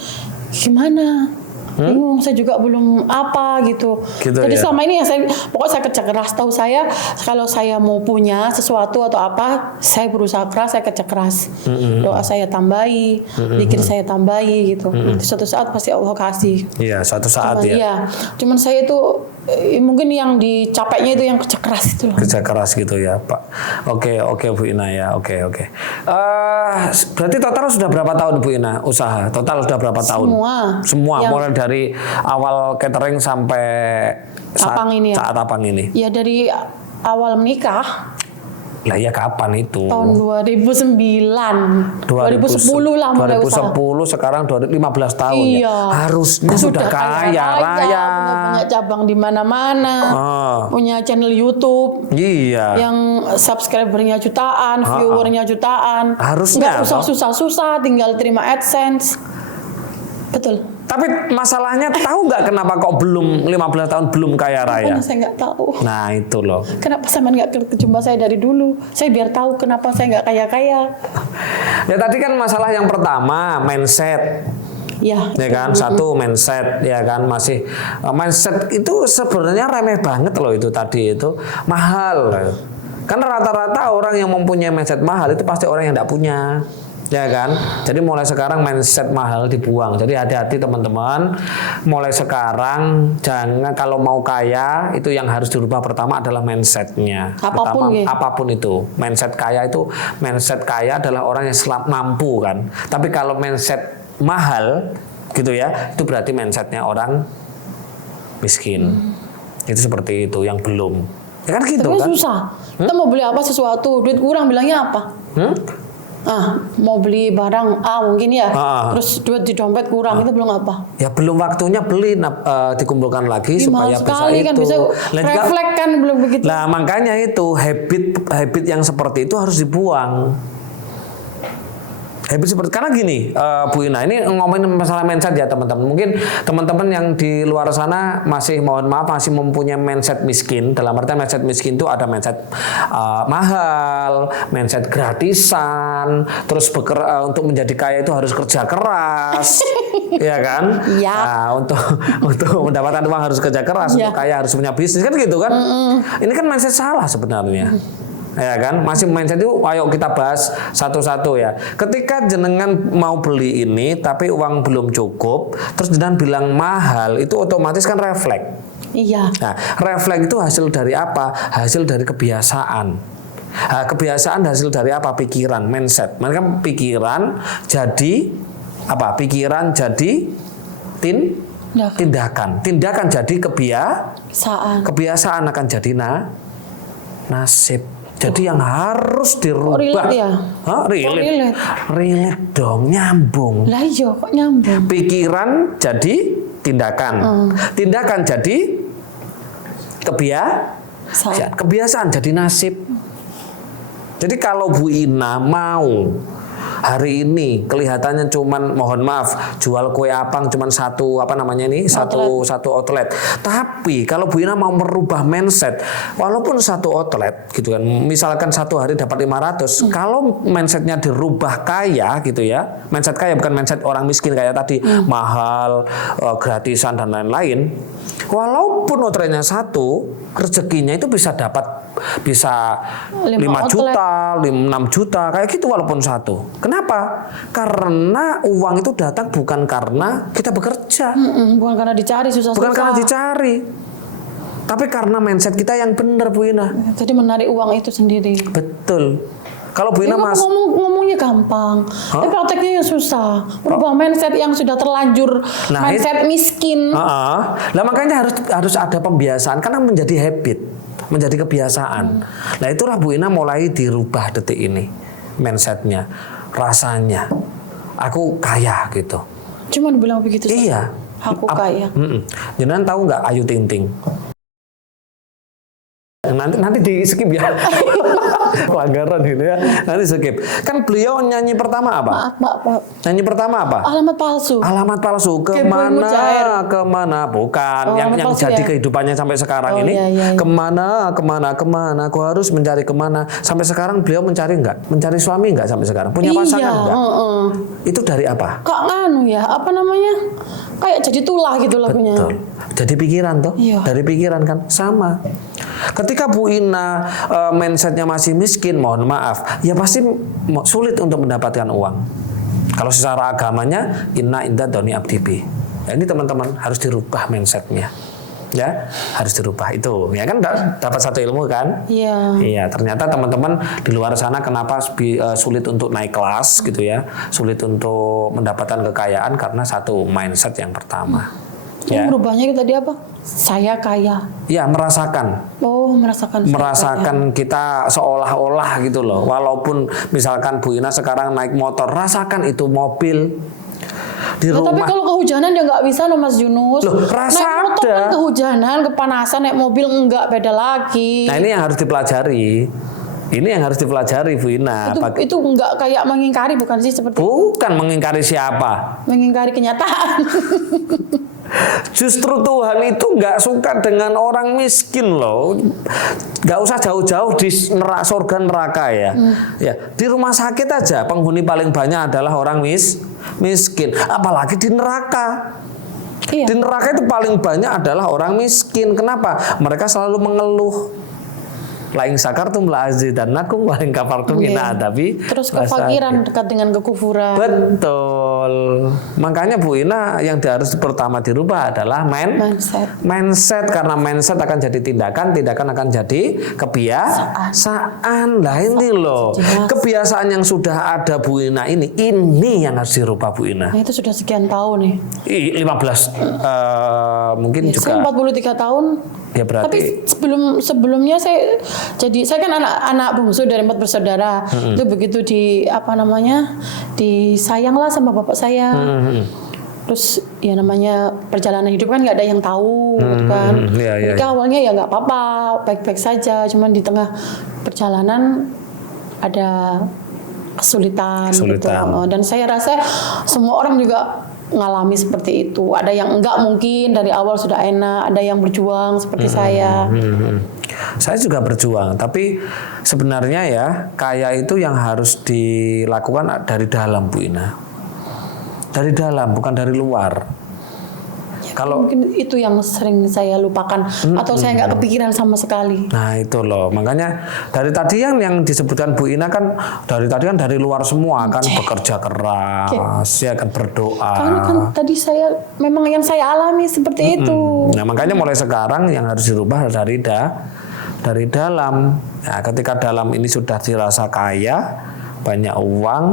gimana? Bingung, saya juga belum apa gitu. Jadi ya? selama ini ya pokoknya saya kerja keras. Tahu saya kalau saya mau punya sesuatu atau apa, saya berusaha keras, saya kerja keras. Doa saya tambahi, bikin saya tambahi gitu. Suatu saat pasti Allah kasih. Iya, suatu saat ya. Iya, cuman saya itu mungkin yang dicapainya itu yang kerja keras itu loh. Kerja keras gitu ya, Pak. Oke Bu Ina ya. Oke. Berarti total sudah berapa tahun Bu Ina usaha? Total sudah berapa tahun? Semua mulai dari awal catering sampai saat Apang ini. Ya dari awal menikah. Lah ya kapan itu? Tahun 2009. 2010 lah mulai 2010 usaha. Sekarang 15 tahun iya. Ya. Harusnya sudah kaya raya. Punya cabang di mana-mana. Punya channel YouTube. Iya. Yang subscribernya jutaan, viewernya jutaan. Harusnya. Nggak usah susah-susah, tinggal terima AdSense. Betul. Tapi masalahnya tahu nggak kenapa kok belum 15 tahun belum kaya raya? Karena saya nggak tahu. Nah itu loh. Kenapa sama nggak kejumpa saya dari dulu? Saya biar tahu kenapa saya nggak kaya-kaya. Ya tadi kan masalah yang pertama mindset. Ya kan satu mindset ya kan masih mindset itu sebenarnya remeh banget loh itu tadi itu mahal. Karena rata-rata orang yang mempunyai mindset mahal itu pasti orang yang tidak punya. Ya kan, jadi mulai sekarang mindset mahal dibuang. Jadi hati-hati teman-teman. Mulai sekarang jangan kalau mau kaya itu yang harus dirubah pertama adalah mindsetnya. Apapun itu, mindset kaya adalah orang yang mampu kan. Tapi kalau mindset mahal gitu ya, itu berarti mindsetnya orang miskin. Itu seperti itu yang belum. Ya kan gitu kan. Susah. Kita mau beli apa sesuatu, duit kurang bilangnya apa? Mau beli barang mungkin ya, terus duit di dompet kurang, itu belum apa? Ya belum waktunya beli, dikumpulkan lagi supaya bisa itu. Kan bisa refleks kan belum begitu. Nah makanya itu habit yang seperti itu harus dibuang. Habit seperti karena gini, Bu Ina, ini ngomongin masalah mindset ya teman-teman. Mungkin teman-teman yang di luar sana masih mohon maaf masih mempunyai mindset miskin. Dalam artian mindset miskin itu ada mindset mahal, mindset gratisan, terus untuk menjadi kaya itu harus kerja keras, ya kan? Ya. Nah, untuk mendapatkan uang harus kerja keras, untuk kaya harus punya bisnis kan gitu kan? Ini kan mindset salah sebenarnya. Ya kan, masih mindset itu ayo kita bahas satu-satu ya. Ketika jenengan mau beli ini tapi uang belum cukup, terus jenengan bilang mahal, itu otomatis kan refleks. Iya. Nah, refleks itu hasil dari apa? Hasil dari kebiasaan. Nah, kebiasaan hasil dari apa? Pikiran, mindset. Maka pikiran jadi apa? Pikiran jadi tindakan. Tindakan jadi kebiasaan. Kebiasaan akan jadi nasib. Jadi yang harus dirubah. Relate ya? Relate dong, nyambung. Lah iya kok nyambung. Pikiran jadi tindakan. Tindakan jadi kebiasaan jadi nasib. Jadi kalau Bu Ina mau hari ini kelihatannya cuman mohon maaf jual kue apang cuman satu outlet. Tapi kalau Bu Ina mau merubah mindset, walaupun satu outlet gitu kan, misalkan satu hari dapat 500, kalau mindsetnya dirubah kaya gitu ya, mindset kaya bukan mindset orang miskin kayak tadi mahal, gratisan dan lain-lain. Walaupun outletnya satu, rezekinya itu bisa 5 juta, 6 juta kayak gitu walaupun satu. Kenapa? Karena uang itu datang bukan karena kita bekerja. Bukan karena dicari susah-susah. Bukan karena dicari. Tapi karena mindset kita yang benar, Bu Ina. Jadi menarik uang itu sendiri. Betul. Kalau Bu Ina ngomongnya gampang, tapi prakteknya yang susah. Berubah mindset yang sudah terlanjur mindset miskin. Nah makanya harus ada pembiasaan karena menjadi habit, menjadi kebiasaan. Nah itulah Bu Ina mulai dirubah detik ini mindsetnya. rasanya aku kaya gitu. Cuman bilang begitu. Iya. Aku kaya. Jangan tahu nggak Ayu Ting Ting? Nanti di skip ya. Pelanggaran ini ya. Nanti skip. Kan beliau nyanyi pertama apa? Maaf. Nyanyi pertama apa? Alamat palsu. Alamat palsu. Kemana? Bukan. Yang jadi kehidupannya sampai sekarang ini. Iya. Kemana? Aku harus mencari kemana. Sampai sekarang beliau mencari nggak? Mencari suami nggak sampai sekarang? Punya pasangan nggak? Itu dari apa? Kok ya? Apa namanya? Kayak jadi tulah gitu lagunya. Betul. Jadi pikiran toh. Iya. Dari pikiran kan sama. Ketika Bu Ina mindsetnya masih miskin, mohon maaf, ya pasti sulit untuk mendapatkan uang. Kalau secara agamanya, inna inda doni abdibi. Ya, ini teman-teman harus dirubah mindsetnya, ya harus dirubah itu. Ya kan dapat satu ilmu kan? Iya. Iya. Ternyata teman-teman di luar sana kenapa sulit untuk naik kelas gitu ya, sulit untuk mendapatkan kekayaan karena satu mindset yang pertama. Ya. Merubahnya tadi apa? Saya kaya. Ya, merasakan. Oh, merasakan kita seolah-olah gitu loh. Walaupun misalkan Bu Ina sekarang naik motor, rasakan itu mobil di rumah. Tapi kalau kehujanan ya nggak bisa loh Mas Yunus. Loh, rasa naik motor ada. Kan kehujanan, kepanasan, naik mobil enggak, beda lagi. Nah, ini yang harus dipelajari. Ini yang harus dipelajari Bu Ina. Itu enggak kayak mengingkari, bukan sih seperti Bukan mengingkari siapa. Mengingkari kenyataan. Justru Tuhan itu nggak suka dengan orang miskin loh. Nggak usah jauh-jauh di surga neraka ya. Ya, di rumah sakit aja penghuni paling banyak adalah orang miskin. Apalagi di neraka. Iya. Di neraka itu paling banyak adalah orang miskin. Kenapa? Mereka selalu mengeluh. Lain sakartum la azidannakum wa in kafartum inna adabi. Terus kefakiran dekat dengan kekufuran. Betul. Makanya Bu Ina yang harus pertama dirubah adalah mindset. Karena mindset akan jadi tindakan akan jadi kebiasaan. Lah ini loh. Kebiasaan yang sudah ada Bu Ina ini yang harus dirubah Bu Ina. Nah, itu sudah sekian tahun nih. 15 mungkin ya, juga. Saya 43 tahun. Ya berarti. Tapi sebelumnya saya kan anak bungsu dari 4 bersaudara. Itu begitu disayang lah sama bapak saya. Terus ya namanya perjalanan hidup kan nggak ada yang tahu gitu kan. Jadi awalnya ya nggak apa-apa, baik-baik saja. Cuman di tengah perjalanan ada kesulitan. Gitu. Dan saya rasa semua orang juga ngalami seperti itu. Ada yang enggak mungkin dari awal sudah enak, ada yang berjuang seperti saya. Saya juga berjuang, tapi sebenarnya ya kaya itu yang harus dilakukan dari dalam Bu Ina. Dari dalam, bukan dari luar. Kalau mungkin itu yang sering saya lupakan atau saya nggak kepikiran sama sekali. Nah itu loh, makanya dari tadi yang disebutkan Bu Ina kan dari luar semua kan bekerja keras, ya kan berdoa. Karena kan tadi memang yang saya alami seperti itu. Nah makanya mulai sekarang yang harus dirubah dari dalam. Nah, ketika dalam ini sudah dirasa kaya, banyak uang,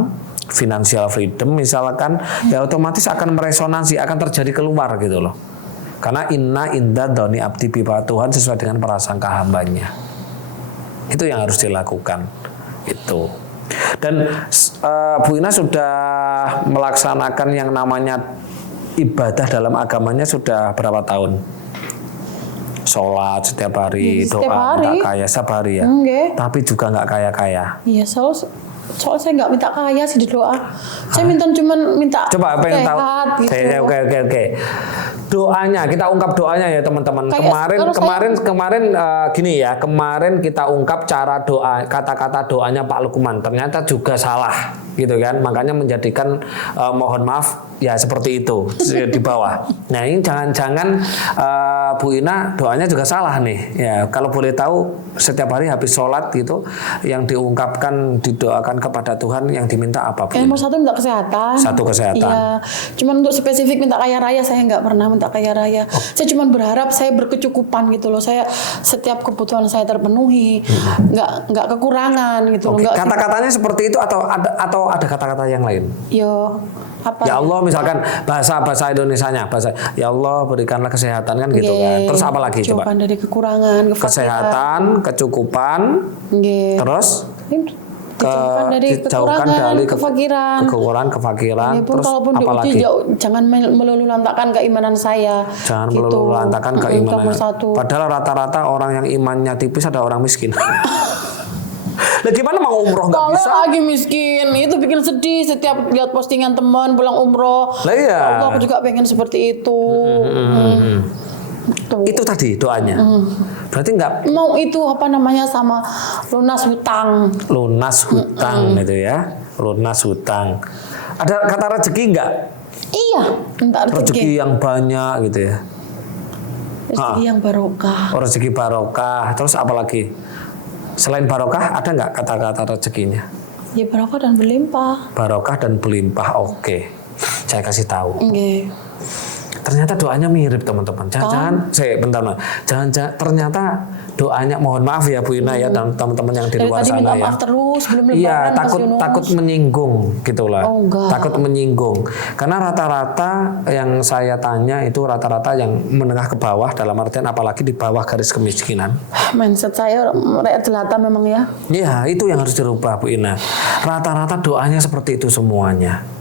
financial freedom misalkan, ya otomatis akan meresonansi, akan terjadi keluar gitu loh. Karena inna inda doni abdi biba, Tuhan sesuai dengan prasangka hambanya. Itu yang harus dilakukan. Itu. Dan Bu Ina sudah melaksanakan yang namanya ibadah dalam agamanya sudah berapa tahun? Sholat setiap hari, doa minta kaya setiap hari ya. Tapi juga nggak kaya-kaya. Iya, soalnya saya nggak minta kaya sih di doa. Saya cuman minta coba apa yang tahu? Gitu. Oke. Doanya kita ungkap doanya ya teman-teman. Kemarin gini ya. Kemarin kita ungkap cara doa, kata-kata doanya Pak Lukman. Ternyata juga salah, gitu kan? Makanya menjadikan mohon maaf ya seperti itu di bawah. Nah ini jangan-jangan Bu Ina doanya juga salah nih. Ya kalau boleh tahu setiap hari habis sholat gitu, yang diungkapkan didoakan kepada Tuhan yang diminta apa? Yang nomor 1 minta kesehatan. Satu kesehatan. Iya. Cuman untuk spesifik minta kaya raya saya nggak pernah minta kaya raya. Saya cuma berharap saya berkecukupan gitu loh. Saya setiap kebutuhan saya terpenuhi, nggak kekurangan gitu. Kata-katanya seperti itu atau ada kata-kata yang lain? Apa? Ya Allah misalkan bahasa Indonesianya ya Allah berikanlah kesehatan kan gitu kan. Terus apa lagi coba? Dari kekurangan, kesehatan, kecukupan. Terus dijauhkan dari kekurangan, kefakiran. Ya, terus kalaupun apalagi jangan melulu lantakan keimanan saya. Jangan gitu. melulu lantakan keimanan. Satu. Padahal rata-rata orang yang imannya tipis ada orang miskin. Lah gimana mau umroh nggak bisa? Lagi miskin, itu bikin sedih setiap lihat postingan teman pulang umroh. Lah iya. Aku juga pengen seperti itu. Itu tadi doanya. Berarti nggak mau itu apa namanya sama lunas hutang. Lunas hutang gitu ya. Lunas hutang. Ada kata rezeki nggak? Iya, minta rezeki yang banyak gitu ya. Rezeki yang barokah. Oh, rezeki barokah. Terus apa lagi? Selain barokah ada nggak kata-kata rezekinya? Ya barokah dan berlimpah. Barokah dan berlimpah. Oke. Saya kasih tahu. Okay. Ternyata doanya mirip teman-teman. Jangan-jangan, jangan-jangan ternyata doanya, mohon maaf ya Bu Ina ya dan teman-teman yang di luar sana ya. Maaf terus belum lebaran. Iya, takut menyinggung gitulah. Oh, takut menyinggung. Karena rata-rata yang saya tanya itu rata-rata yang menengah ke bawah, dalam artian apalagi di bawah garis kemiskinan. Mindset saya rakyat jelata memang ya. Iya, itu yang harus dirubah Bu Ina. Rata-rata doanya seperti itu semuanya.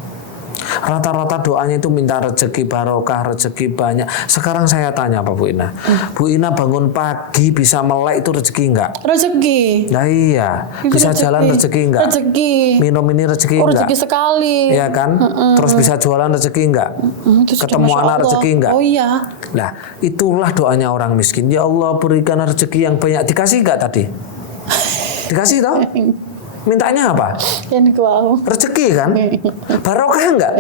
Rata-rata doanya itu minta rezeki barokah, rezeki banyak. Sekarang saya tanya apa Bu Ina? Bu Ina bangun pagi bisa melek itu rezeki enggak? Rezeki. Nah iya. Itu bisa rezeki. Jalan rezeki enggak? Rezeki. Minum ini rezeki enggak? Rezeki sekali. Iya kan? Terus bisa jualan rezeki enggak? Ketemu anak rezeki enggak? Oh iya. Nah itulah doanya orang miskin. Ya Allah berikan rezeki yang banyak. Dikasih enggak tadi? Dikasih toh? Mintanya apa? Yang wow. Rezeki kan? Barokah enggak?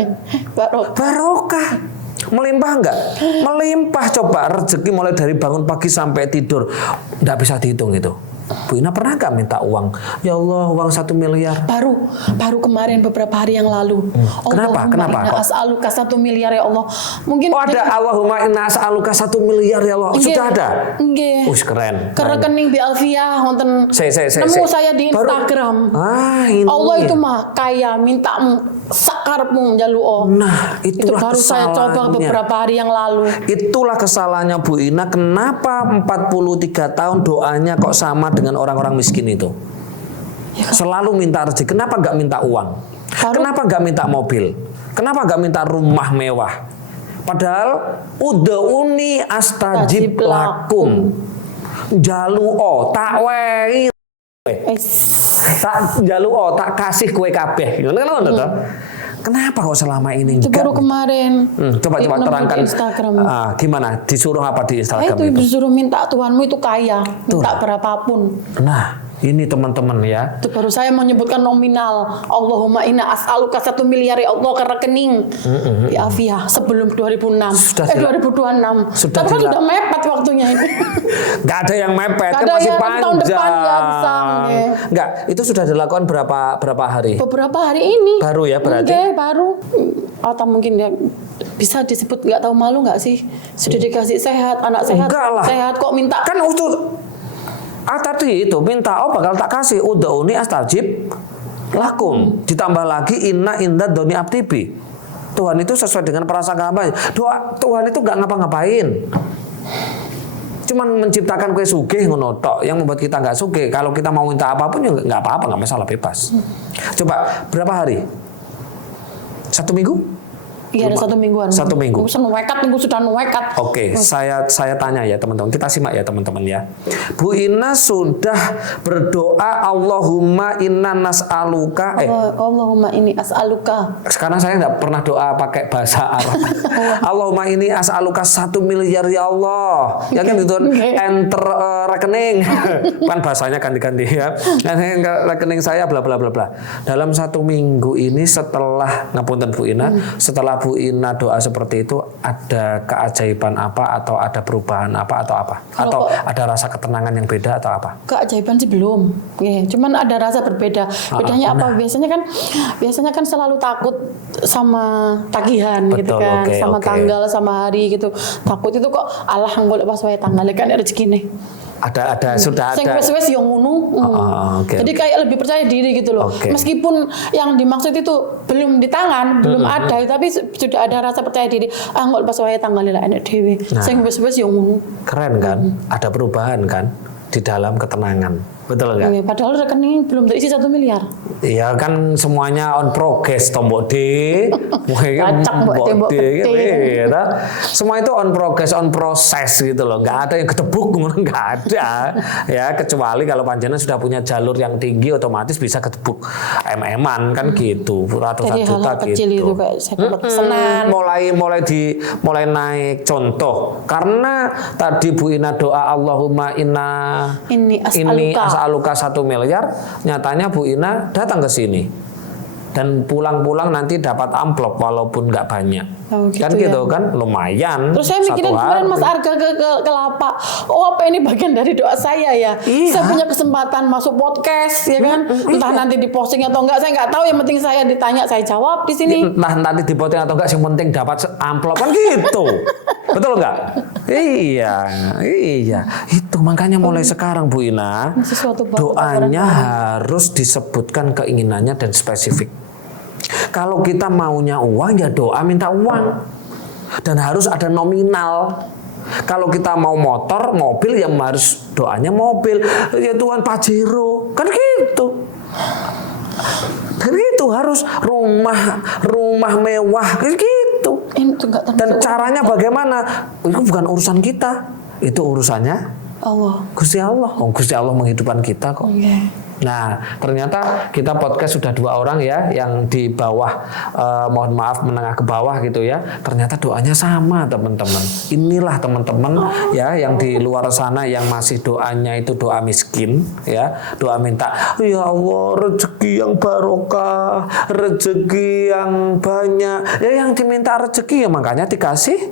Barokah. Melimpah enggak? Melimpah. Coba rezeki mulai dari bangun pagi sampai tidur. Enggak bisa dihitung itu. Bu Ina pernah nggak minta uang? Ya Allah, uang 1 miliar. Baru kemarin beberapa hari yang lalu. Kenapa? As'aluka 1 miliar ya Allah. Mungkin ada Allahumma inna as'aluka 1 miliar ya Allah. Sudah ada? Nggih. Keren. Ke rekening Bi Alfiah wonten. Nemu saya di Instagram. Ini. Allah itu mah kaya, minta sakarepmu njaluo. Nah, itulah itu baru saya coba beberapa hari yang lalu. Itulah kesalahannya Bu Ina. Kenapa 43 tahun doanya kok sama dengan orang-orang miskin itu? Ya kan? Selalu minta rezeki. Kenapa nggak minta uang? Kenapa nggak minta mobil? Kenapa nggak minta rumah mewah? Padahal ud'uni astajib lakum. Jaluo tak wehi. Tak jaluo tak kasih kue kabeh. Kenapa kok selama ini itu baru kemarin. Coba terangkan. Gimana? Disuruh apa di Instagram itu? Disuruh minta Tuhanmu itu kaya, minta berapapun. Nah, ini teman-teman ya. Itu baru saya menyebutkan nominal. Allahumma inna as'aluka 1 miliar ya Allah ke rekening di Afia sebelum 2026. 2026. Tapi kan sudah mepet waktunya ini. Gak ada yang mepet, kan masih panjang. Tahun depan ya bisa. Enggak, itu sudah dilakukan berapa hari? Beberapa hari ini. Baru ya berarti? Baru. Atau mungkin ya bisa disebut nggak tahu malu nggak sih? Sudah dikasih sehat, anak sehat, sehat kok minta? Kan itu tadi itu minta bakal tak kasih ud'uni astajib lakum. Ditambah lagi inna inda doni abtibi. Tuhan itu sesuai dengan prasangka hamba. Doa Tuhan itu nggak ngapa-ngapain. Cuman menciptakan kue sugih ngono tok yang membuat kita nggak sugih. Kalau kita mau minta apapun ya nggak apa-apa, nggak masalah, bebas. Coba berapa hari? 1 minggu? Iya, ada 1 mingguan. 1 minggu. Sudah nuwekat. Oke, saya tanya ya teman-teman. Kita simak ya teman-teman ya. Bu Ina sudah berdoa Allahumma inna nas'aluka. Allahumma ini as'aluka. Sekarang saya nggak pernah doa pakai bahasa Arab. Allahumma ini as'aluka 1 miliar ya Allah. Ya kan itu enter rekening. Kan bahasanya ganti-ganti ya. Rekening saya bla bla bla bla. Dalam 1 minggu ini setelah ngapunten Bu Ina, setelah Bu Ina doa seperti itu, ada keajaiban apa atau ada perubahan apa atau apa? Atau ada rasa ketenangan yang beda atau apa? Keajaiban sih belum. Cuman ada rasa berbeda. Bedanya apa? Biasanya kan selalu takut sama tagihan. Betul, gitu kan. Sama tanggal, sama hari gitu. Takut itu kok Allah golek pas wae tanggal kan rezeki nih. Sudah ada. Wes yang ngono. Jadi kayak lebih percaya diri gitu loh. Meskipun yang dimaksud itu belum di tangan, belum ada, tapi sudah ada rasa percaya diri. Nggak pas wae tanggal lah enek dhewe. Sing wes yang ngono. Keren kan? Ada perubahan kan di dalam ketenangan. Betul nggak? Padahal rekening belum terisi 1 miliar. Iya kan semuanya on progress, tombok D, Kacak mbok tembok gede. semua itu on progress, on proses gitu loh. Nggak ada yang ketebuk, nggak ada. Ya kecuali kalau panjenengan sudah punya jalur yang tinggi, otomatis bisa ketebuk MM-an kan gitu, ratusan Jadi juta hal-hal kecil gitu. itu kayak saya dapat pesanan. Mulai naik contoh karena tadi Bu Ina doa Allahumma Ini ini as'aluka. as'aluka 1 miliar, nyatanya Bu Ina datang ke sini dan pulang-pulang nanti dapat amplop walaupun nggak banyak. Oh, gitu kan ya. gitu kan lumayan. Terus saya mikirin kemarin Mas Arga ke Lapak. Oh, apa ini bagian dari doa saya ya? Iya. Saya punya kesempatan masuk podcast ya kan? Entah nanti diposting atau enggak, saya nggak tahu. Yang penting saya ditanya, saya jawab di sini. Entah nanti dipotong atau enggak, yang penting dapat amplop kan gitu. Betul nggak? Iya. Itu makanya mulai sekarang Bu Ina, Sesuatu doanya harus disebutkan keinginannya dan spesifik. Kalau kita maunya uang ya doa minta uang. Dan harus ada nominal. Kalau kita mau motor, mobil ya harus doanya mobil. Ya Tuhan Pajero. Kan gitu. Dan itu harus rumah mewah kayak gitu. Dan caranya bagaimana? Itu bukan urusan kita. Itu urusannya Allah. Gusti Allah. Gusti Allah menghidupkan kita kok. Okay. Nah, ternyata kita podcast sudah 2 orang ya, yang di bawah, mohon maaf menengah ke bawah gitu ya. Ternyata doanya sama teman-teman. Inilah teman-teman ya, yang di luar sana yang masih doanya itu doa miskin ya, doa minta, ya Allah rezeki yang barokah, rezeki yang banyak. Ya yang diminta rezeki ya makanya dikasih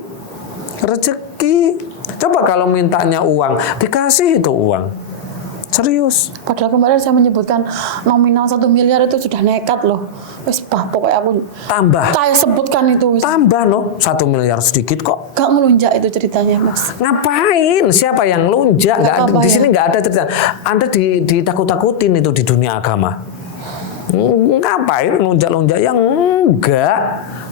rezeki. Coba kalau mintanya uang, dikasih itu uang. Serius. Padahal kemarin saya menyebutkan nominal 1 miliar itu sudah nekat loh. Wes pokoknya aku tambah. Saya sebutkan itu. Tambah loh, 1 miliar sedikit kok. Gak ngelunjak itu ceritanya Mas. Ngapain? Siapa yang lunjak? Nggak ada, di sini nggak ada cerita. Anda ditakut-takutin itu di dunia agama. Ngapain lunjak-lunjak? Yang enggak.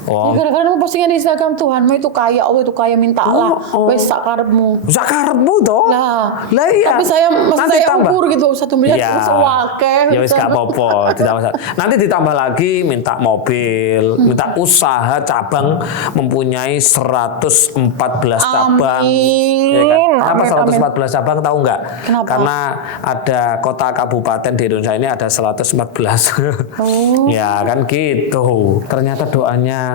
Oh. Ya, kadang-kadang postingan di Instagram, Tuhanmu itu kaya, Allah itu kaya, mintalah. Wes sakarepmu. Sakarepmu toh? Lah iya. Tapi saya ukur gitu 1 miliar ya. sewakeh. Ya wis gak apa-apa, nanti ditambah lagi minta mobil, minta usaha cabang mempunyai 114 cabang. Ya kan? Kenapa 114 cabang tahu nggak? Kenapa? Karena ada kota kabupaten di Indonesia ini ada 114. Ya kan gitu. Ternyata doanya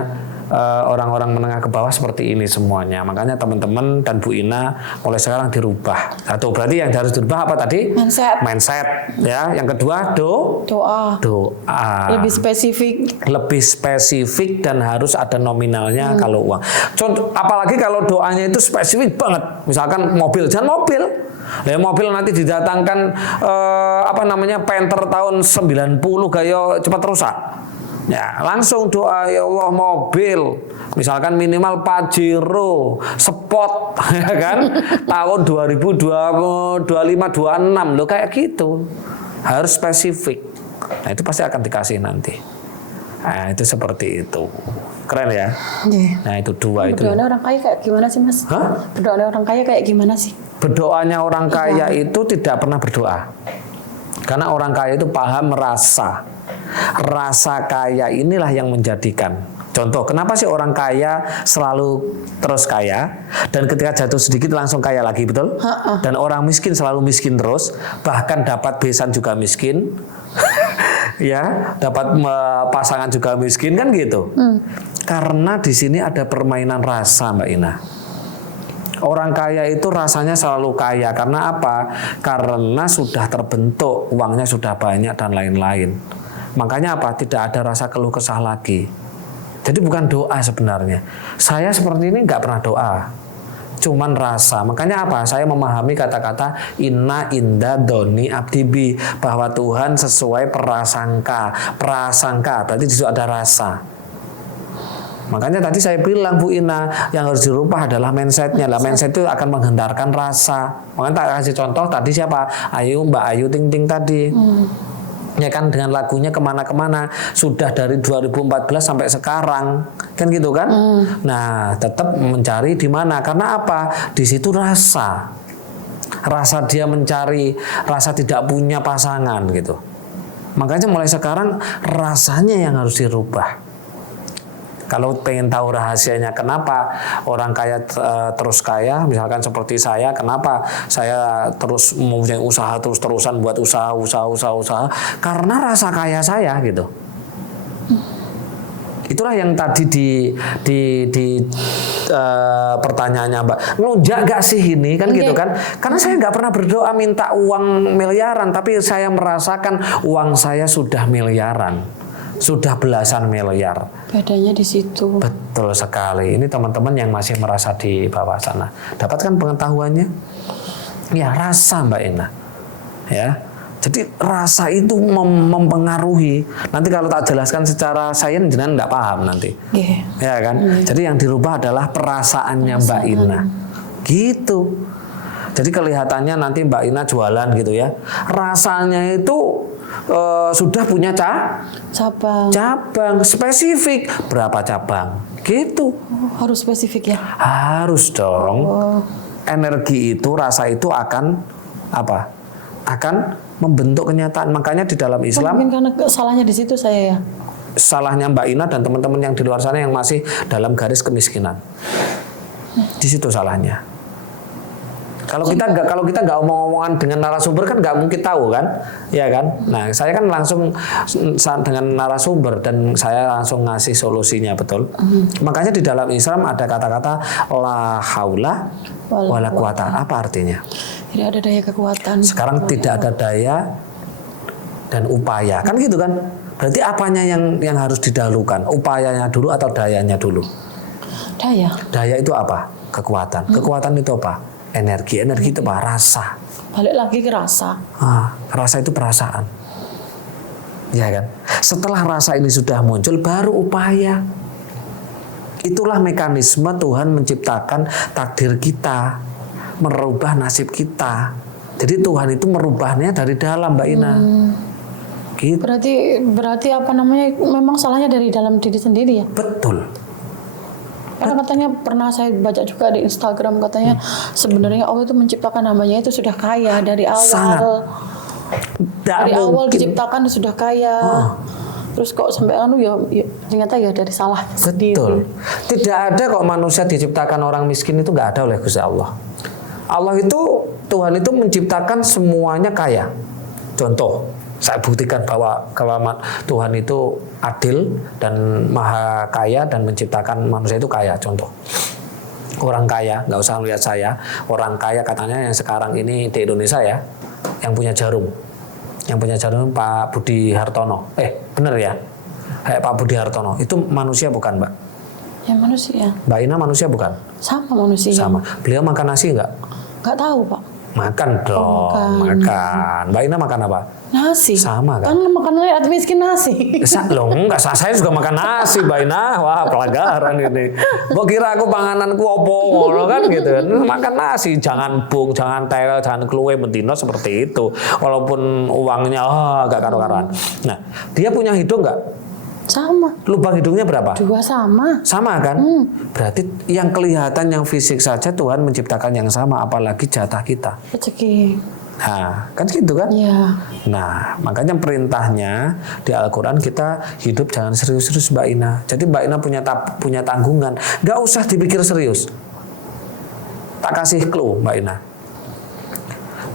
orang-orang menengah ke bawah seperti ini semuanya. Makanya teman-teman dan Bu Ina mulai sekarang dirubah. Satu, berarti yang harus dirubah apa tadi? Mindset. Ya. Yang kedua doa. Lebih spesifik dan harus ada nominalnya kalau uang. Contoh, apalagi kalau doanya itu spesifik banget. Misalkan mobil, jangan mobil. Mobil nanti didatangkan Panther tahun 90 gaya cepat rusak. Ya, langsung doa, ya Allah mobil, misalkan minimal Pajero, Sport, ya kan, tahun 2025, 26, loh kayak gitu, harus spesifik. Nah itu pasti akan dikasih nanti. Nah itu seperti itu, keren ya. Nah itu 2 itu. Berdoanya orang kaya kayak gimana sih Mas? Berdoanya orang kaya kayak gimana sih? Berdoanya orang kaya itu tidak pernah berdoa, karena orang kaya itu paham rasa kaya inilah yang menjadikan. Contoh, kenapa sih orang kaya selalu terus kaya dan ketika jatuh sedikit langsung kaya lagi, betul? Dan orang miskin selalu miskin terus, bahkan dapat besan juga miskin. Ya, dapat pasangan juga miskin kan gitu. Karena di sini ada permainan rasa, Mbak Ina. Orang kaya itu rasanya selalu kaya karena apa? Karena sudah terbentuk, uangnya sudah banyak dan lain-lain. Makanya apa? Tidak ada rasa keluh kesah lagi. Jadi bukan doa sebenarnya. Saya seperti ini nggak pernah doa. Cuman rasa. Makanya apa? Saya memahami kata-kata inna inda doni abdibi. Bahwa Tuhan sesuai prasangka. Prasangka, berarti di situ ada rasa. Makanya tadi saya bilang Bu Ina, yang harus dirubah adalah mindsetnya. Mindset itu akan menghendarkan rasa. Makanya tak kasih contoh tadi siapa? Mbak Ayu Ting Ting tadi. Ya kan dengan lagunya kemana-kemana sudah dari 2014 sampai sekarang kan gitu kan. Nah tetap mencari di mana karena apa? Di situ rasa rasa dia mencari, rasa tidak punya pasangan gitu. Makanya mulai sekarang rasanya yang harus dirubah. Kalau pengen tahu rahasianya kenapa orang kaya terus kaya, misalkan seperti saya, kenapa saya terus mempunyai usaha terus-terusan buat usaha, karena rasa kaya saya gitu. Itulah yang tadi di pertanyaannya Mbak, ngelunjak gak sih ini kan gitu kan? Karena saya nggak pernah berdoa minta uang miliaran, tapi saya merasakan uang saya sudah miliaran. Sudah belasan miliar. Bedanya di situ. Betul sekali. Ini teman-teman yang masih merasa di bawah sana. Dapatkan pengetahuannya? Ya, rasa Mbak Ina. Ya. Jadi rasa itu mempengaruhi. Nanti kalau tak jelaskan secara sains jenengan enggak paham nanti. Ya kan? Jadi yang dirubah adalah perasaannya Mbak Ina. Gitu. Jadi kelihatannya nanti Mbak Ina jualan gitu ya. Rasanya itu sudah punya cabang spesifik, berapa cabang gitu. Harus spesifik ya, harus dong. Energi itu, rasa itu akan apa, akan membentuk kenyataan. Makanya di dalam Islam mungkin karena salahnya di situ saya ya, salahnya Mbak Ina dan teman-teman yang di luar sana yang masih dalam garis kemiskinan, di situ salahnya. Kalau kita nggak omong-omongan dengan narasumber kan nggak mungkin tahu kan, ya kan? Nah, saya kan langsung dengan narasumber dan saya langsung ngasih solusinya, betul. Makanya di dalam Islam ada kata-kata la haula wala quwata. Apa artinya? Tidak ada daya kekuatan. Sekarang tidak ada daya dan upaya, kan gitu kan? Berarti apanya yang harus didahulukan? Upayanya dulu atau dayanya dulu? Daya. Daya itu apa? Kekuatan. Kekuatan itu apa? Energi itu apa? Rasa. Balik lagi ke rasa. Rasa itu perasaan, ya kan? Setelah rasa ini sudah muncul, baru upaya. Itulah mekanisme Tuhan menciptakan takdir kita, merubah nasib kita. Jadi Tuhan itu merubahnya dari dalam, Mbak Ina. Gitu. Berarti apa namanya? Memang salahnya dari dalam diri sendiri ya? Betul. Karena katanya pernah saya baca juga di Instagram, katanya sebenarnya Allah itu menciptakan hambanya itu sudah kaya dari awal. Dari awal diciptakan sudah kaya. Terus kok sampai ya ternyata ya dari salah sendiri. Betul. Tidak ada kok manusia diciptakan orang miskin, itu nggak ada oleh Gusti Allah. Allah itu, Tuhan itu menciptakan semuanya kaya. Contoh, saya buktikan bahwa Tuhan itu adil dan maha kaya dan menciptakan manusia itu kaya. Contoh, orang kaya, nggak usah lihat saya, orang kaya katanya yang sekarang ini di Indonesia ya, yang punya jarum Pak Budi Hartono. Bener ya, kayak Pak Budi Hartono itu manusia bukan Mbak? Ya manusia. Mbak Ina manusia bukan? Sama manusia. Sama. Beliau makan nasi nggak? Nggak tahu Pak. Makan dong, makan. Mbak Ina makan apa? Nasi. Sama kan? Kan makan rakyat miskin nasi. Loh enggak, saya juga makan nasi, Mbak Ina. Wah, pelanggaran ini. Mbok kira aku pangananku opo ngono kan gitu. Makan nasi, jangan bung, jangan tel, jangan kluwe bendino seperti itu. Walaupun uangnya agak karo-karoan. Nah, dia punya hidung enggak? Sama. Lubang hidungnya berapa? 2 sama. Sama kan? Berarti yang kelihatan yang fisik saja Tuhan menciptakan yang sama, apalagi jatah kita. Rezeki. Nah, kan gitu kan? Iya. Nah, makanya perintahnya di Al-Quran kita hidup jangan serius-serius Mbak Ina. Jadi Mbak Ina punya tanggungan. Gak usah dipikir serius. Tak kasih clue Mbak Ina.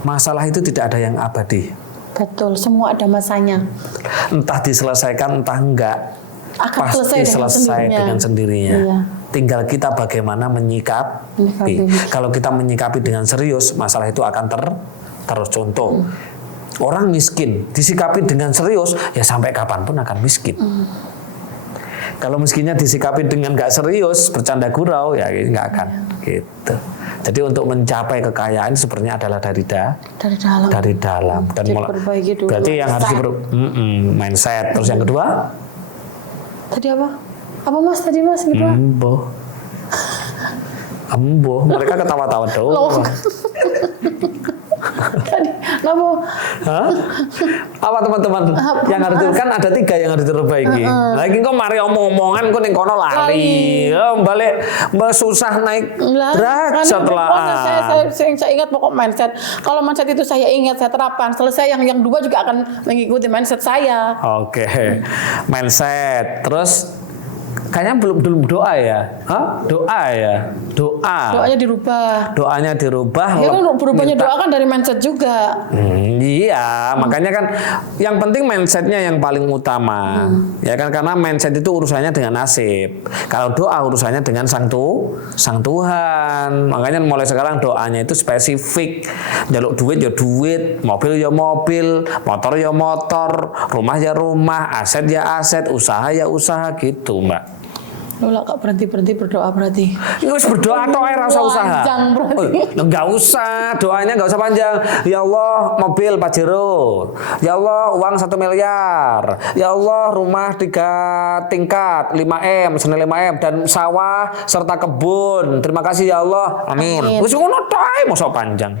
Masalah itu tidak ada yang abadi. Betul, semua ada masanya. Entah diselesaikan, entah enggak. Akan pasti selesai dengan sendirinya. Iya. Tinggal kita bagaimana menyikapi. Kalau kita menyikapi dengan serius, masalah itu akan terus. Contoh, orang miskin disikapi dengan serius, ya sampai kapanpun akan miskin. Kalau miskinnya disikapi dengan nggak serius, bercanda gurau, ya nggak akan. Gitu. Jadi untuk mencapai kekayaan sebenarnya adalah dari dalam. Dan dulu. Berarti yang harus mindset. Terus yang kedua? Tadi apa? Apa Mas tadi Mas kedua? Embo. Mereka ketawa-tawa doang. Napa? Hah? Apa teman-teman? Yang harus kan ada 3 yang harus diperbaiki. Lagi kok mari omong-omongan kok ning kono lali. Balik susah naik derajat lah. Saya ingat pokok mindset. Kalau mindset itu saya ingat, saya terapkan. Selesai yang 2 juga akan mengikuti mindset saya. Oke. Mindset. Terus kayaknya belum doa ya? Hah? Doa ya? Doanya dirubah. Doanya dirubah. Ya kan berubahnya doa kan dari mindset juga. Iya, makanya kan yang penting mindsetnya yang paling utama. Ya kan, karena mindset itu urusannya dengan nasib. Kalau doa urusannya dengan sang Tuhan. Makanya mulai sekarang doanya itu spesifik. Jaluk duit ya duit, mobil ya mobil, motor ya motor, rumah ya rumah, aset ya aset, usaha ya usaha gitu, Mbak. Lola kak berhenti berdoa berarti. Ya wis berdoa tok ae ora usah usaha. Panjang berarti. Enggak usah, doanya enggak usah panjang. Ya Allah, mobil Pajero. Ya Allah, uang 1 miliar. Ya Allah, rumah 3 tingkat, 5M, senilai 5M dan sawah serta kebun. Terima kasih ya Allah. Amin. Wis ngono tok ae mosok panjang.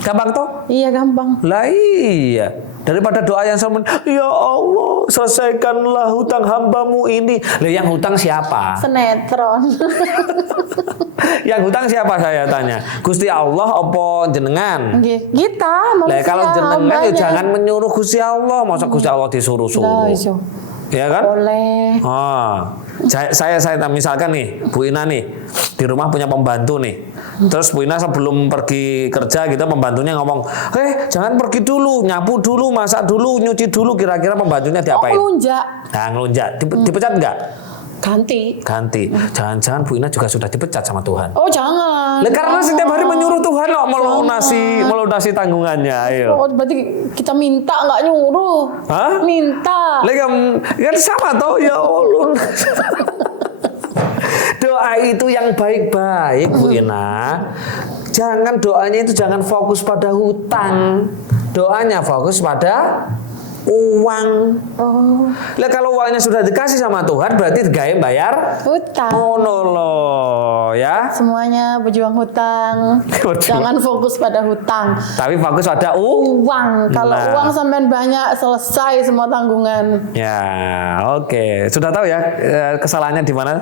Gampang toh? Iya gampang. Lah iya. Daripada doa yang sama, ya Allah selesaikanlah hutang hambamu ini. Lah yang hutang siapa? Sinetron. Yang hutang siapa saya tanya? Gusti Allah apa jenengan? Kita manusia. Lah kalau jenengan ya jangan menyuruh Gusti Allah, masa Gusti Allah disuruh-suruh. Ya kan? Boleh. Saya misalkan nih, Bu Ina nih di rumah punya pembantu nih. Terus Bu Ina sebelum pergi kerja gitu pembantunya ngomong, jangan pergi dulu, nyapu dulu, masak dulu, nyuci dulu. Kira-kira pembantunya diapain? Ngelunjak. Nah ngelunjak, dipecat enggak? Ganti. Jangan-jangan Bu Ina juga sudah dipecat sama Tuhan. Oh jangan. Lah karena setiap hari menyuruh Tuhan loh melunasi tanggungannya. Ayo. Oh berarti kita minta nggak nyuruh. Hah? Minta. Lah kan sama toh ya Allah. Doa itu yang baik-baik Bu Ina. Jangan doanya itu jangan fokus pada hutang. Doanya fokus pada uang. Lah kalau uangnya sudah dikasih sama Tuhan berarti digawe bayar hutang. Ya. Semuanya berjuang hutang. Jangan fokus pada hutang. Tapi fokus pada uang. Kalau uang sampean banyak selesai semua tanggungan. Ya, oke. Sudah tahu ya kesalahannya di mana?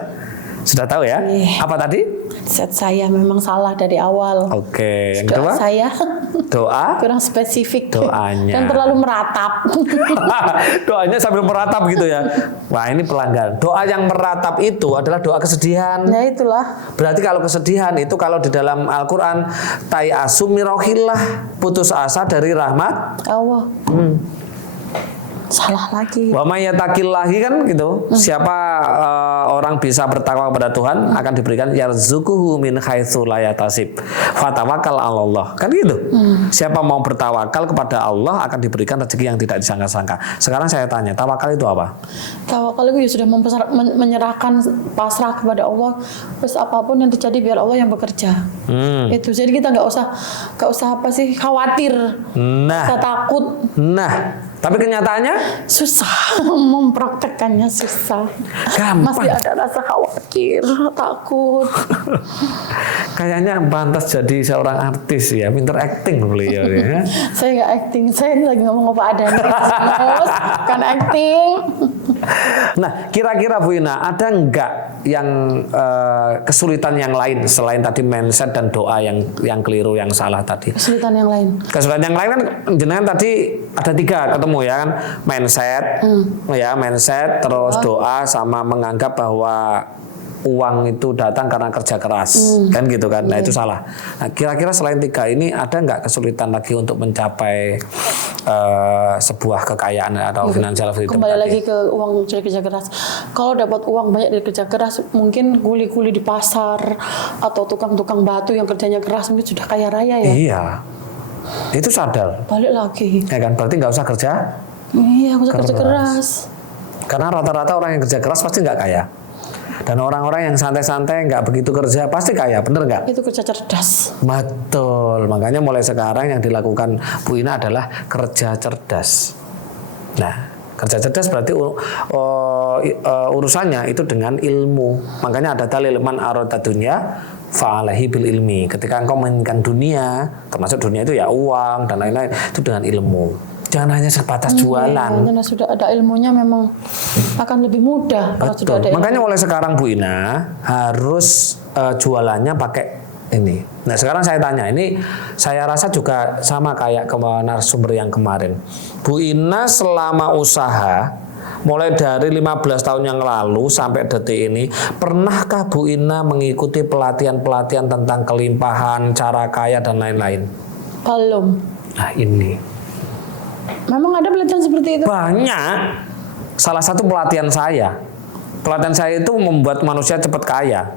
Sudah tahu ya? Apa tadi? Set saya memang salah dari awal. Oke, yang kedua? Saya doa kurang spesifik. Doanya. Dan terlalu meratap. Doanya sambil meratap gitu ya. Wah, ini pelanggaran. Doa yang meratap itu adalah doa kesedihan. Ya itulah. Berarti kalau kesedihan itu kalau di dalam Al-Qur'an tai asumirohillah, putus asa dari rahmat Allah. Salah lagi. Wa may yattaqillahi kan gitu. Siapa orang bisa bertakwa kepada Tuhan akan diberikan yarzuquhu min haitsu la yahtasib. Fatawakkal 'alallah. Kan gitu. Siapa mau bertawakal kepada Allah akan diberikan rezeki yang tidak disangka-sangka. Sekarang saya tanya, tawakal itu apa? Tawakal itu sudah menyerahkan pasrah kepada Allah. Terus apapun yang terjadi biar Allah yang bekerja. Itu. Jadi kita nggak usah apa sih khawatir. Usah takut. Tapi kenyataannya susah mempraktekkannya susah. Gampang. Masih ada rasa khawatir, takut. Kayaknya pantas jadi seorang artis ya, pinter acting beliau ya. Saya nggak acting, saya ini lagi ngomong apa adanya. Bukan acting. Nah, kira-kira Bu Ina ada nggak yang kesulitan yang lain selain tadi mindset dan doa yang keliru, yang salah tadi? Kesulitan yang lain. Kesulitan yang lain kan jenengan tadi ada 3 ketemu ya kan, mindset, terus doa sama menganggap bahwa uang itu datang karena kerja keras, kan gitu kan? Nah itu salah. Nah kira-kira selain 3 ini ada nggak kesulitan lagi untuk mencapai sebuah kekayaan atau financial freedom? Kembali lagi ke uang dari kerja keras. Kalau dapat uang banyak dari kerja keras, mungkin kuli-kuli di pasar atau tukang-tukang batu yang kerjanya keras mungkin sudah kaya raya ya. Iya, itu sadar. Balik lagi. Ya kan, berarti nggak usah kerja. Iya, nggak usah kerja keras. Karena rata-rata orang yang kerja keras pasti nggak kaya. Dan orang-orang yang santai-santai nggak begitu kerja pasti kaya, bener nggak? Itu kerja cerdas. Betul, makanya mulai sekarang yang dilakukan Bu Ina adalah kerja cerdas. Nah, kerja cerdas berarti urusannya itu dengan ilmu. Makanya ada dalil man arada dunya fa'alaihi bil ilmi. Ketika engkau menginginkan dunia, termasuk dunia itu ya uang dan lain-lain, itu dengan ilmu. Jangan hanya sebatas jualan. Karena sudah ada ilmunya memang akan lebih mudah kalau sudah ada ilmu. Makanya mulai sekarang Bu Ina harus jualannya pakai ini. Nah sekarang saya tanya, ini saya rasa juga sama kayak ke narasumber yang kemarin. Bu Ina selama usaha mulai dari 15 tahun yang lalu sampai detik ini, pernahkah Bu Ina mengikuti pelatihan-pelatihan tentang kelimpahan, cara kaya dan lain-lain? Belum. Nah ini. Memang ada pelatihan seperti itu? Banyak. Salah satu pelatihan saya. Pelatihan saya itu membuat manusia cepat kaya.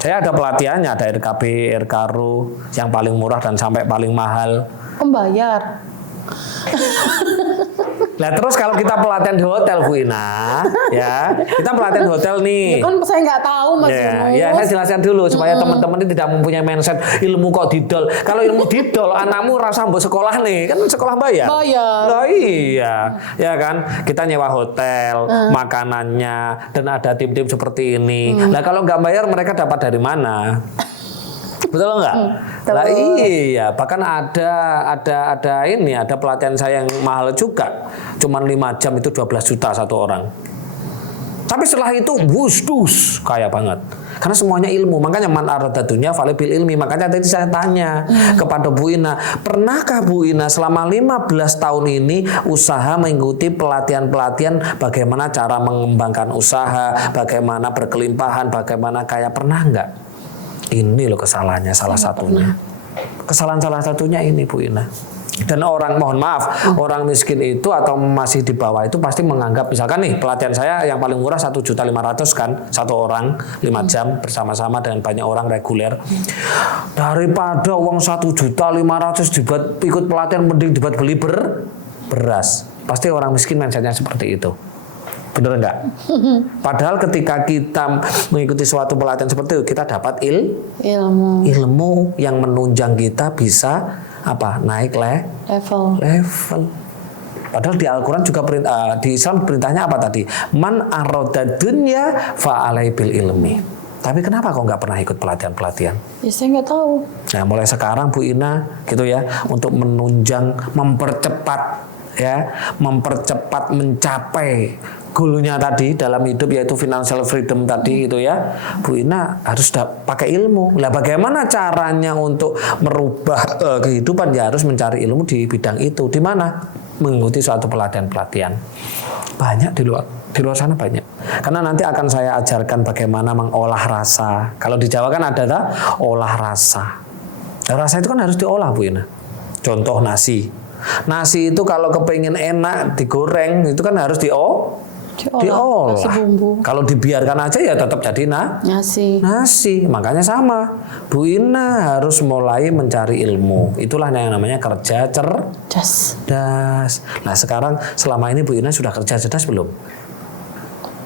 Saya ada pelatihannya, ada RKB, RKRU, yang paling murah dan sampai paling mahal. Membayar. Nah terus kalau kita pelatihan di hotel Bu Ina, ya kita pelatihan di hotel nih. Ya kan saya nggak tahu Mas Yunus. Ya saya jelaskan dulu supaya teman-teman ini tidak mempunyai mindset ilmu kok didol. Kalau ilmu didol, anakmu rasa mbok sekolah nih, kan sekolah bayar. Bayar. Nah, iya, ya kan. Kita nyewa hotel, makanannya, dan ada tim-tim seperti ini. Nah kalau nggak bayar mereka dapat dari mana? Betul nggak? Lah iya, bahkan ada pelatihan saya yang mahal juga. Cuman 5 jam itu 12 juta satu orang. Tapi setelah itu dus kaya banget. Karena semuanya ilmu. Makanya man arada dunya fali bil ilmi. Makanya tadi saya tanya kepada Bu Ina, pernahkah Bu Ina selama 15 tahun ini usaha mengikuti pelatihan-pelatihan bagaimana cara mengembangkan usaha, bagaimana berkelimpahan, bagaimana kaya, pernah nggak? Ini loh kesalahannya salah satunya. Kesalahan salah satunya ini Bu Ina. Dan orang, mohon maaf, orang miskin itu atau masih di bawah itu pasti menganggap, misalkan nih pelatihan saya yang paling murah 1.500.000 kan, satu orang 5 jam bersama-sama dengan banyak orang reguler. Daripada uang 1.500.000 dibuat ikut pelatihan, mending dibuat beli beras. Pasti orang miskin mindsetnya seperti itu. Bener enggak? Padahal ketika kita mengikuti suatu pelatihan seperti itu, kita dapat ilmu yang menunjang kita bisa apa? Naik level. Padahal di Al-Quran juga di Islam perintahnya apa tadi? Man aroda dunya fa'alai bil ilmi. Tapi kenapa kok nggak pernah ikut pelatihan-pelatihan? Ya saya nggak tahu. Nah mulai sekarang Bu Ina gitu ya, untuk menunjang, mempercepat mencapai goalnya tadi dalam hidup, yaitu financial freedom tadi gitu ya, Bu Ina harus pakai ilmu. Lah bagaimana caranya untuk merubah kehidupan? Ya harus mencari ilmu di bidang itu. Di mana? Mengikuti suatu pelatihan-pelatihan. Banyak di luar sana banyak. Karena nanti akan saya ajarkan bagaimana mengolah rasa. Kalau di Jawa kan ada olah rasa. Nah, rasa itu kan harus diolah Bu Ina. Contoh nasi. Nasi itu kalau kepengen enak digoreng itu kan harus diolah. Kalau dibiarkan aja ya tetap jadi nasi. Makanya sama. Bu Ina harus mulai mencari ilmu. Itulah yang namanya kerja cerdas. Nah sekarang selama ini Bu Ina sudah kerja cerdas belum?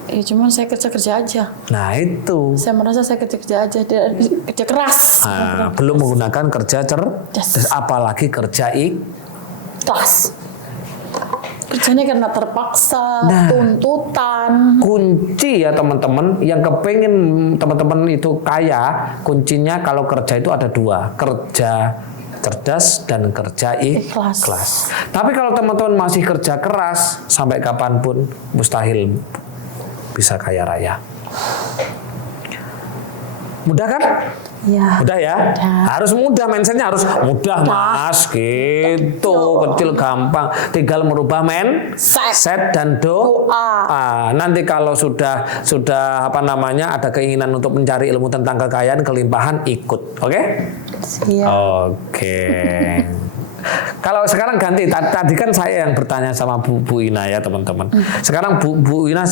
Ya cuman saya kerja aja. Nah itu. Saya merasa saya kerja aja, kerja keras. Nah, belum menggunakan kerja cerdas, apalagi kerja ikhlas. Kerjanya karena terpaksa, tuntutan. Kunci ya teman-teman, yang kepengen teman-teman itu kaya, kuncinya kalau kerja itu ada 2, kerja cerdas dan kerja ikhlas. Tapi kalau teman-teman masih kerja keras, sampai kapanpun mustahil bisa kaya raya. Mudah kan? Ya. Mudah ya? Harus mudah, mindsetnya harus mudah Mas, gitu. Kecil gampang, tinggal merubah mindset dan doa. Nanti kalau sudah ada keinginan untuk mencari ilmu tentang kekayaan, kelimpahan, ikut. Oke? Siap. Oke. Kalau sekarang ganti, tadi kan saya yang bertanya sama Bu Ina ya teman-teman. Sekarang Bu Ina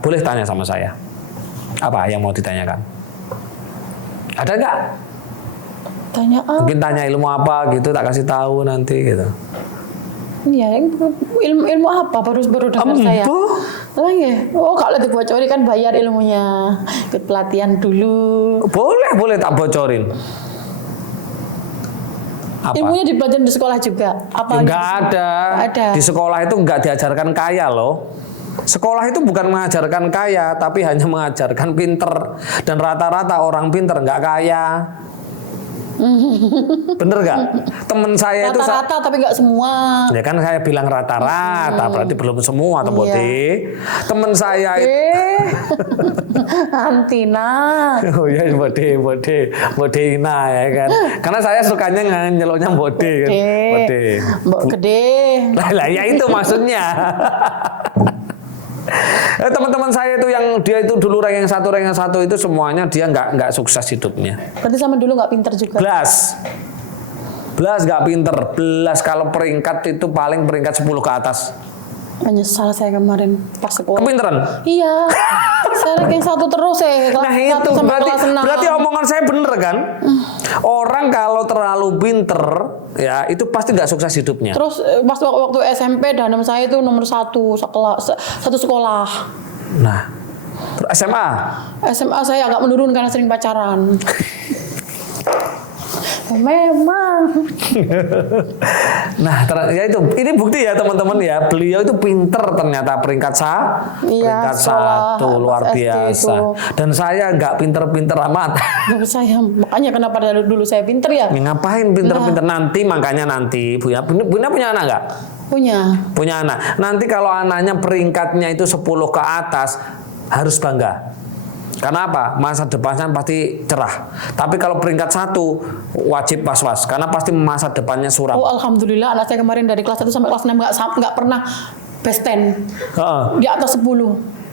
boleh tanya sama saya. Apa yang mau ditanyakan? Ada nggak? Tanya apa? Mungkin tanya ilmu apa gitu, tak kasih tahu nanti gitu. Iya, ilmu apa baru dengar saya. Oh kalau dibocorin kan bayar ilmunya, ikut pelatihan dulu. Boleh tak bocorin. Apa? Ilmunya dipelajari di sekolah juga? Apa? Enggak ada. Di sekolah itu enggak diajarkan kaya loh. Sekolah itu bukan mengajarkan kaya, tapi hanya mengajarkan pinter. Dan rata-rata orang pinter nggak kaya. Bener gak? Temen saya itu rata-rata tapi nggak semua. Ya kan saya bilang rata-rata, berarti belum semua atau Temen saya itu Antina. Oh ya Bodina ya kan. Karena saya sukanya nyeloknya Bode kan. Bode. Mbok gede. Lah ya itu maksudnya. Teman-teman saya itu yang dia itu dulu ranking 1 itu semuanya dia nggak sukses hidupnya. Berarti sama dulu nggak pinter juga. Belas nggak pinter. Kalau peringkat itu paling peringkat 10 ke atas. Menyesal saya kemarin pas sekolah. Kepinteran? Iya. Saya ranking 1 terus kelas 1 sampai kelas 6. Berarti omongan saya bener kan? Orang kalau terlalu pinter ya itu pasti nggak sukses hidupnya. Terus pas waktu SMP danem saya itu nomor 1 satu sekolah. Nah, SMA saya agak menurun karena sering pacaran. Memang. Nah, ya itu ini bukti ya teman-teman ya, beliau itu pinter ternyata peringkat peringkat 1 luar biasa. Dan saya nggak pinter-pinter amat. Saya makanya kenapa dari dulu saya pinter ya? Ngapain pinter-pinter nanti Bu ya punya anak nggak? Punya anak. Nanti kalau anaknya peringkatnya itu 10 ke atas harus bangga. Karena apa? Masa depannya pasti cerah. Tapi kalau peringkat 1 wajib was-was karena pasti masa depannya suram. Oh, alhamdulillah anak saya kemarin dari kelas 1 sampai kelas 6 nggak pernah best 10. Di atas 10.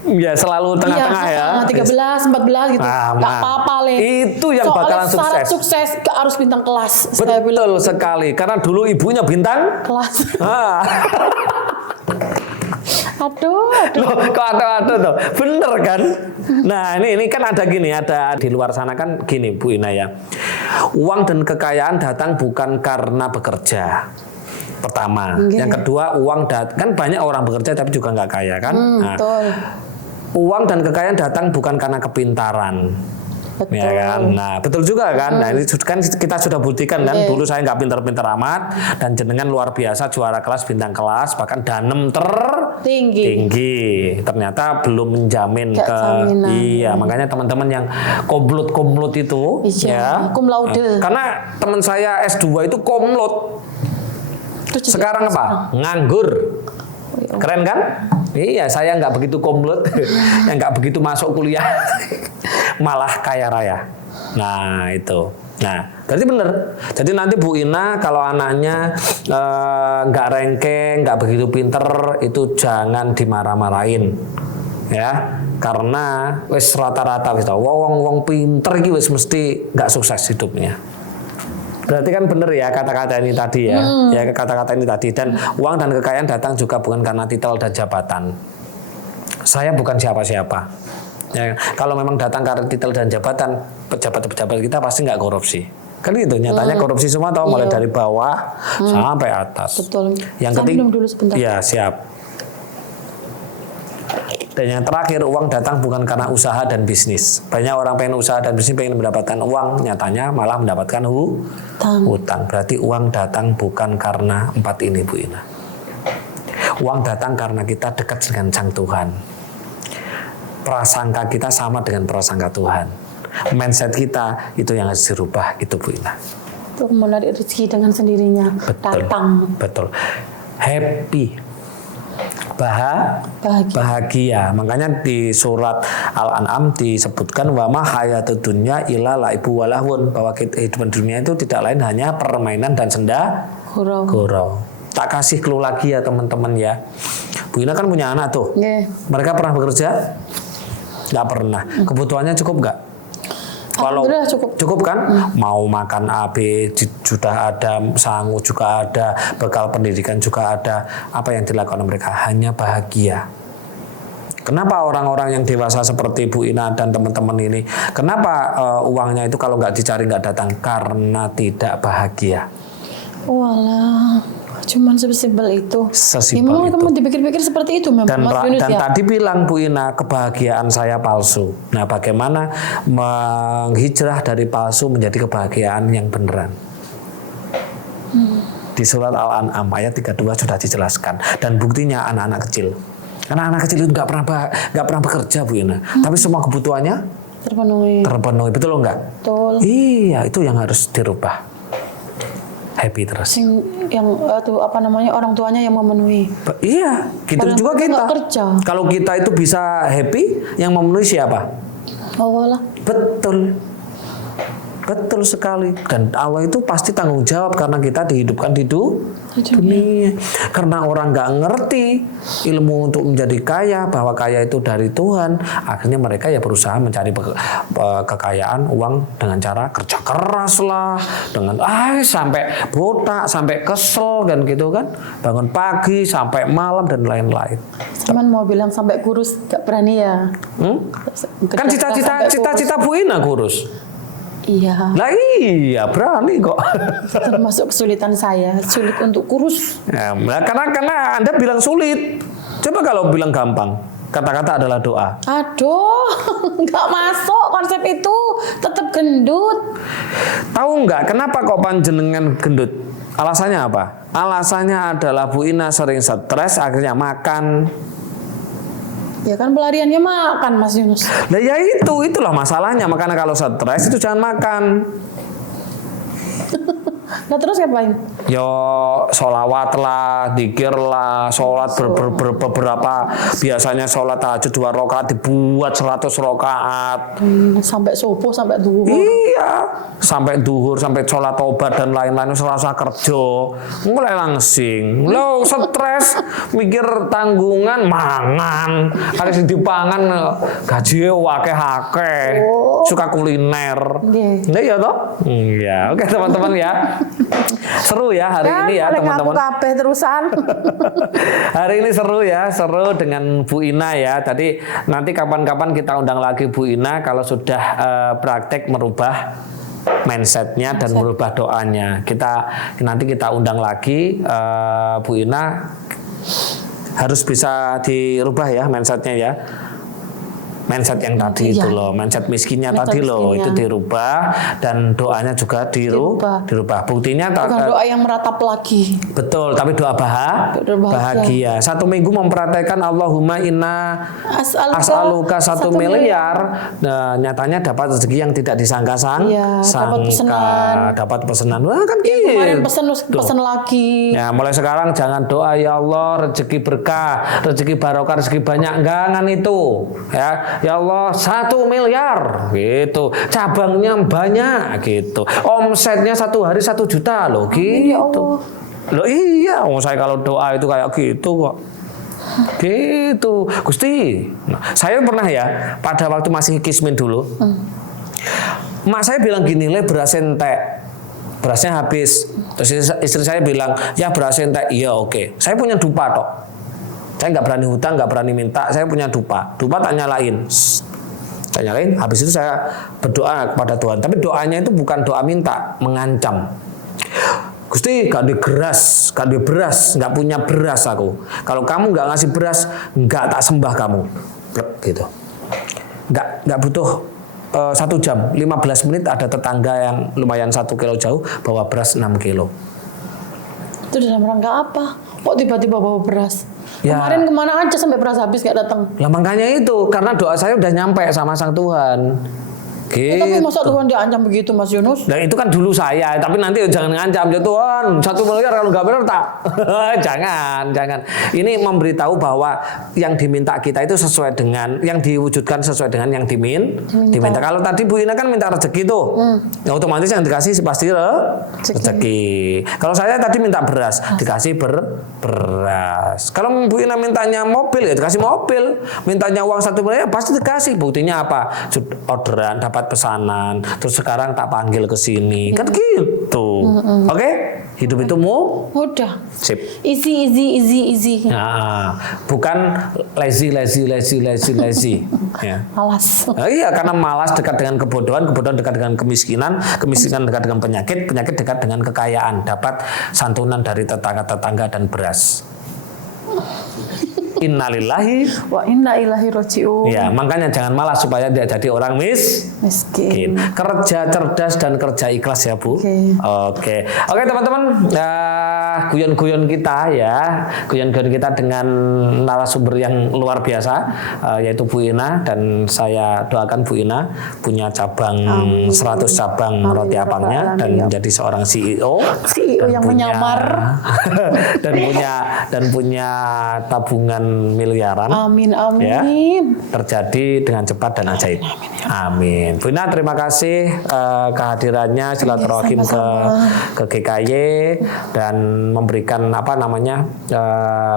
Ya selalu tengah-tengah ya. 13, 14 gitu. Nggak apa-apa Itu yang bakalan sukses. Syarat sukses harus bintang kelas. Betul sekali. Karena dulu ibunya bintang kelas. Aduh. Loh, kok aduh tuh. Bener kan? Nah, ini kan ada di luar sana kan gini Bu Ina ya. Uang dan kekayaan datang bukan karena bekerja. Pertama, yang kedua kan banyak orang bekerja tapi juga nggak kaya kan? Betul. Uang dan kekayaan datang bukan karena kepintaran. Betul. Ya kan? Nah, betul juga kan? Nah, ini kan kita sudah buktikan kan, dulu saya nggak pinter-pinter amat dan jenengan luar biasa juara kelas, bintang kelas, bahkan danem tinggi. Ternyata belum menjamin iya, makanya teman-teman yang komplot itu ya. Cum laude. Karena teman saya S2 itu komplot. Sekarang apa? Nganggur. Keren kan? Iya, saya nggak begitu komplot, nggak begitu masuk kuliah, malah kaya raya. Nah itu. Nah, berarti bener. Jadi nanti Bu Ina kalau anaknya nggak ranking, nggak begitu pinter, itu jangan dimarah-marahin, ya. Karena wis rata-rata wis wong pinter iki wis mesti nggak sukses hidupnya. Berarti kan benar ya kata-kata ini tadi ya. Ya kata-kata ini tadi. Dan uang dan kekayaan datang juga bukan karena titel dan jabatan. Saya bukan siapa-siapa. Ya, kalau memang datang karena titel dan jabatan, pejabat-pejabat kita pasti nggak korupsi. Kan gitu, nyatanya korupsi semua tahu mulai dari bawah sampai atas. Betul. Yang ketiga, dulu sebentar. Ya siap. Dan yang terakhir, uang datang bukan karena usaha dan bisnis. Banyak orang pengen usaha dan bisnis, pengen mendapatkan uang, nyatanya malah mendapatkan hutang. Berarti uang datang bukan karena 4 ini Bu Ina. Uang datang karena kita dekat dengan Sang Tuhan. Prasangka kita sama dengan prasangka Tuhan. Mindset kita itu yang harus dirubah, itu Bu Ina. Untuk menarik rezeki dengan sendirinya. Betul. Happy. Bahagia. Makanya di surat Al-An'am disebutkan wa ma hayatud dunya illa laibu walahun, bahwa kehidupan dunia itu tidak lain hanya permainan dan senda gurau. Tak kasih clue lagi ya teman-teman ya. Bu Ina kan punya anak tuh. Mereka pernah bekerja? Nggak pernah. Kebutuhannya cukup nggak? Kalau cukup kan, mau makan AB sudah ada, sangu juga ada, bekal pendidikan juga ada. Apa yang dilakukan mereka? Hanya bahagia. Kenapa orang-orang yang dewasa seperti Bu Ina dan teman-teman ini, kenapa uangnya itu kalau nggak dicari nggak datang? Karena tidak bahagia. Walah, cuman sesimpel itu. Sesimpel itu. Kamu dipikir-pikir seperti itu memang. Dan tadi bilang Bu Ina, kebahagiaan saya palsu. Nah, bagaimana menghijrah dari palsu menjadi kebahagiaan yang beneran? Di surat Al-An'am ayat 32 sudah dijelaskan. Dan buktinya anak-anak kecil. Karena anak kecil itu nggak pernah bekerja, Bu Ina. Tapi semua kebutuhannya terpenuhi, betul loh nggak? Betul. Iya, itu yang harus dirubah. Happy terus. Orang tuanya yang memenuhi. Iya, gitu juga kita. Kalau kita itu bisa happy, yang memenuhi siapa? Allah lah. Betul sekali. Dan Allah itu pasti tanggung jawab karena kita dihidupkan di dunia. Karena orang nggak ngerti ilmu untuk menjadi kaya, bahwa kaya itu dari Tuhan, akhirnya mereka ya berusaha mencari kekayaan, uang dengan cara kerja keras lah, dengan sampai botak, sampai kesel kan gitu kan, bangun pagi sampai malam dan lain-lain. Cuman mau bilang sampai kurus gak berani ya. Kan cita-cita Bu Ina kurus. Iya. Nah iya, berani kok. Termasuk kesulitan saya, sulit untuk kurus. Ya, karena Anda bilang sulit. Coba kalau bilang gampang, kata-kata adalah doa. Aduh, nggak masuk konsep itu, tetap gendut. Tahu nggak kenapa kok panjenengan gendut? Alasannya apa? Alasannya adalah Bu Ina sering stres, akhirnya makan. Ya kan pelariannya makan, Mas Yunus. Nah ya itulah masalahnya. Makanya kalau stres itu jangan makan. Nah terus ngapain? Yo sholawat lah, dzikir lah, sholat beberapa. Biasanya sholat tahajud 2 rakaat dibuat 100 rakaat. Sampai subuh, sampai duhur. Iya, sampai duhur, sampai sholat tobat dan lain-lain. Selasa kerja, mulai langsing. Lo stres, mikir tanggungan, mangan. Harus dipangan, gaji wake-hake. Suka kuliner. Nah iya toh? Iya, oke teman-teman ya. Seru ya hari ini ya teman-teman. Kabeh terusan. Hari ini seru ya, seru dengan Bu Ina ya. Tadi nanti kapan-kapan kita undang lagi Bu Ina kalau sudah praktek merubah mindsetnya dan merubah doanya. Nanti kita undang lagi Bu Ina, harus bisa dirubah ya mindsetnya ya. Mindset yang tadi itu loh, mindset miskinnya tadi loh, itu dirubah dan doanya juga dirubah. Buktinya bukan doa yang meratap lagi. Betul, tapi doa bahagia. 1 minggu mempraktekkan Allahumma inna as'aluka 1 miliar. Nah, nyatanya dapat rezeki yang tidak disangka-sangka. Dapat pesanan. Wah, kan gitu. Kemarin pesen lagi. Ya, mulai sekarang jangan doa ya Allah rezeki berkah, rezeki barokah, rezeki banyak. Enggak itu. Ya Allah 1 miliar gitu, cabangnya banyak gitu, omsetnya 1 hari 1 juta loh gitu. Loh iya, saya kalau doa itu kayak gitu kok. Gitu, Gusti. Nah, saya pernah ya pada waktu masih kismin dulu, mak saya bilang gini, le beras entek, berasnya habis. Terus istri saya bilang, ya beras entek, iya oke. Saya punya dupa toh. Saya nggak berani hutang, nggak berani minta. Saya punya dupa tak nyalain. Saya nyalain. Habis itu saya berdoa kepada Tuhan. Tapi doanya itu bukan doa minta, mengancam. Gusti, gak ada beras, nggak punya beras aku. Kalau kamu nggak ngasih beras, nggak tak sembah kamu. Gitu. Nggak butuh 1 jam, 15 menit ada tetangga yang lumayan 1 kilo jauh bawa beras 6 kilo. Itu dalam rangka apa? Kok tiba-tiba bawa beras? Ya. Kemarin kemana aja sampai beras habis gak datang? Lah makanya itu, karena doa saya udah nyampe sama Sang Tuhan. Gitu. Tapi masa Tuhan diancam begitu, Mas Yunus? Nah itu kan dulu saya, tapi nanti jangan ngancam ya Tuhan 1 miliar kalau nggak benar tak. jangan. Ini memberitahu bahwa yang diminta kita itu sesuai dengan, yang diwujudkan sesuai dengan yang diminta. Kalau tadi Bu Ina kan minta rezeki tuh, ya otomatis yang dikasih pasti rezeki. Kalau saya tadi minta beras, dikasih beras. Kalau Bu Ina mintanya mobil ya dikasih mobil, mintanya uang 1 miliar pasti dikasih. Buktinya apa? Orderan, dapat pesanan, terus sekarang tak panggil ke sini, kan gitu. Oke? Hidup itu mudah. Sip. Easy. Nah, bukan lazy. Ya. Malas. Nah, iya, karena malas dekat dengan kebodohan dekat dengan kemiskinan dekat dengan penyakit dekat dengan kekayaan, dapat santunan dari tetangga dan beras. Innalillahi wa inna ilaihi raji'un. Ya, makanya jangan malas supaya dia jadi orang miskin. miskin. Kerja cerdas dan kerja ikhlas ya Bu. Oke teman-teman, guyon-guyon kita ya, guyon-guyon kita dengan narasumber yang luar biasa, yaitu Bu Ina, dan saya doakan Bu Ina punya cabang 100 cabang roti apangnya dan menjadi seorang CEO yang menyamar dan punya tabungan miliaran. Amin. Ya, terjadi dengan cepat dan ajaib. Amin. Bu Ina, terima kasih kehadirannya, silaturahim ke GKY dan memberikan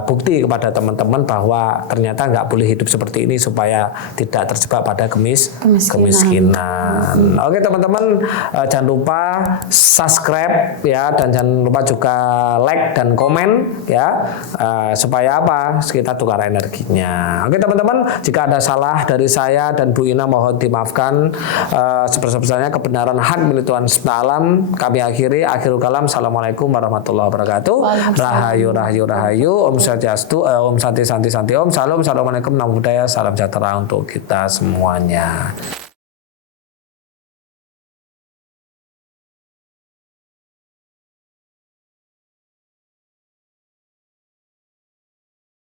bukti kepada teman-teman bahwa ternyata nggak boleh hidup seperti ini supaya tidak terjebak pada kemiskinan. Oke teman-teman, jangan lupa subscribe ya, dan jangan lupa juga like dan komen ya, supaya apa? Kita tukar energinya. Oke teman-teman, jika ada salah dari saya dan Bu Ina mohon dimaafkan. Sebesar-besarnya kebenaran hak milik Tuhan semesta alam. Kami akhiri, akhirul kalam. Assalamualaikum warahmatullahi wabarakatuh. Rahayu rahayu rahayu. Om Swastiastu, Om Santi Santi Santi Om. Salam. Assalamualaikum, namo buddhaya, salam sejahtera untuk kita semuanya.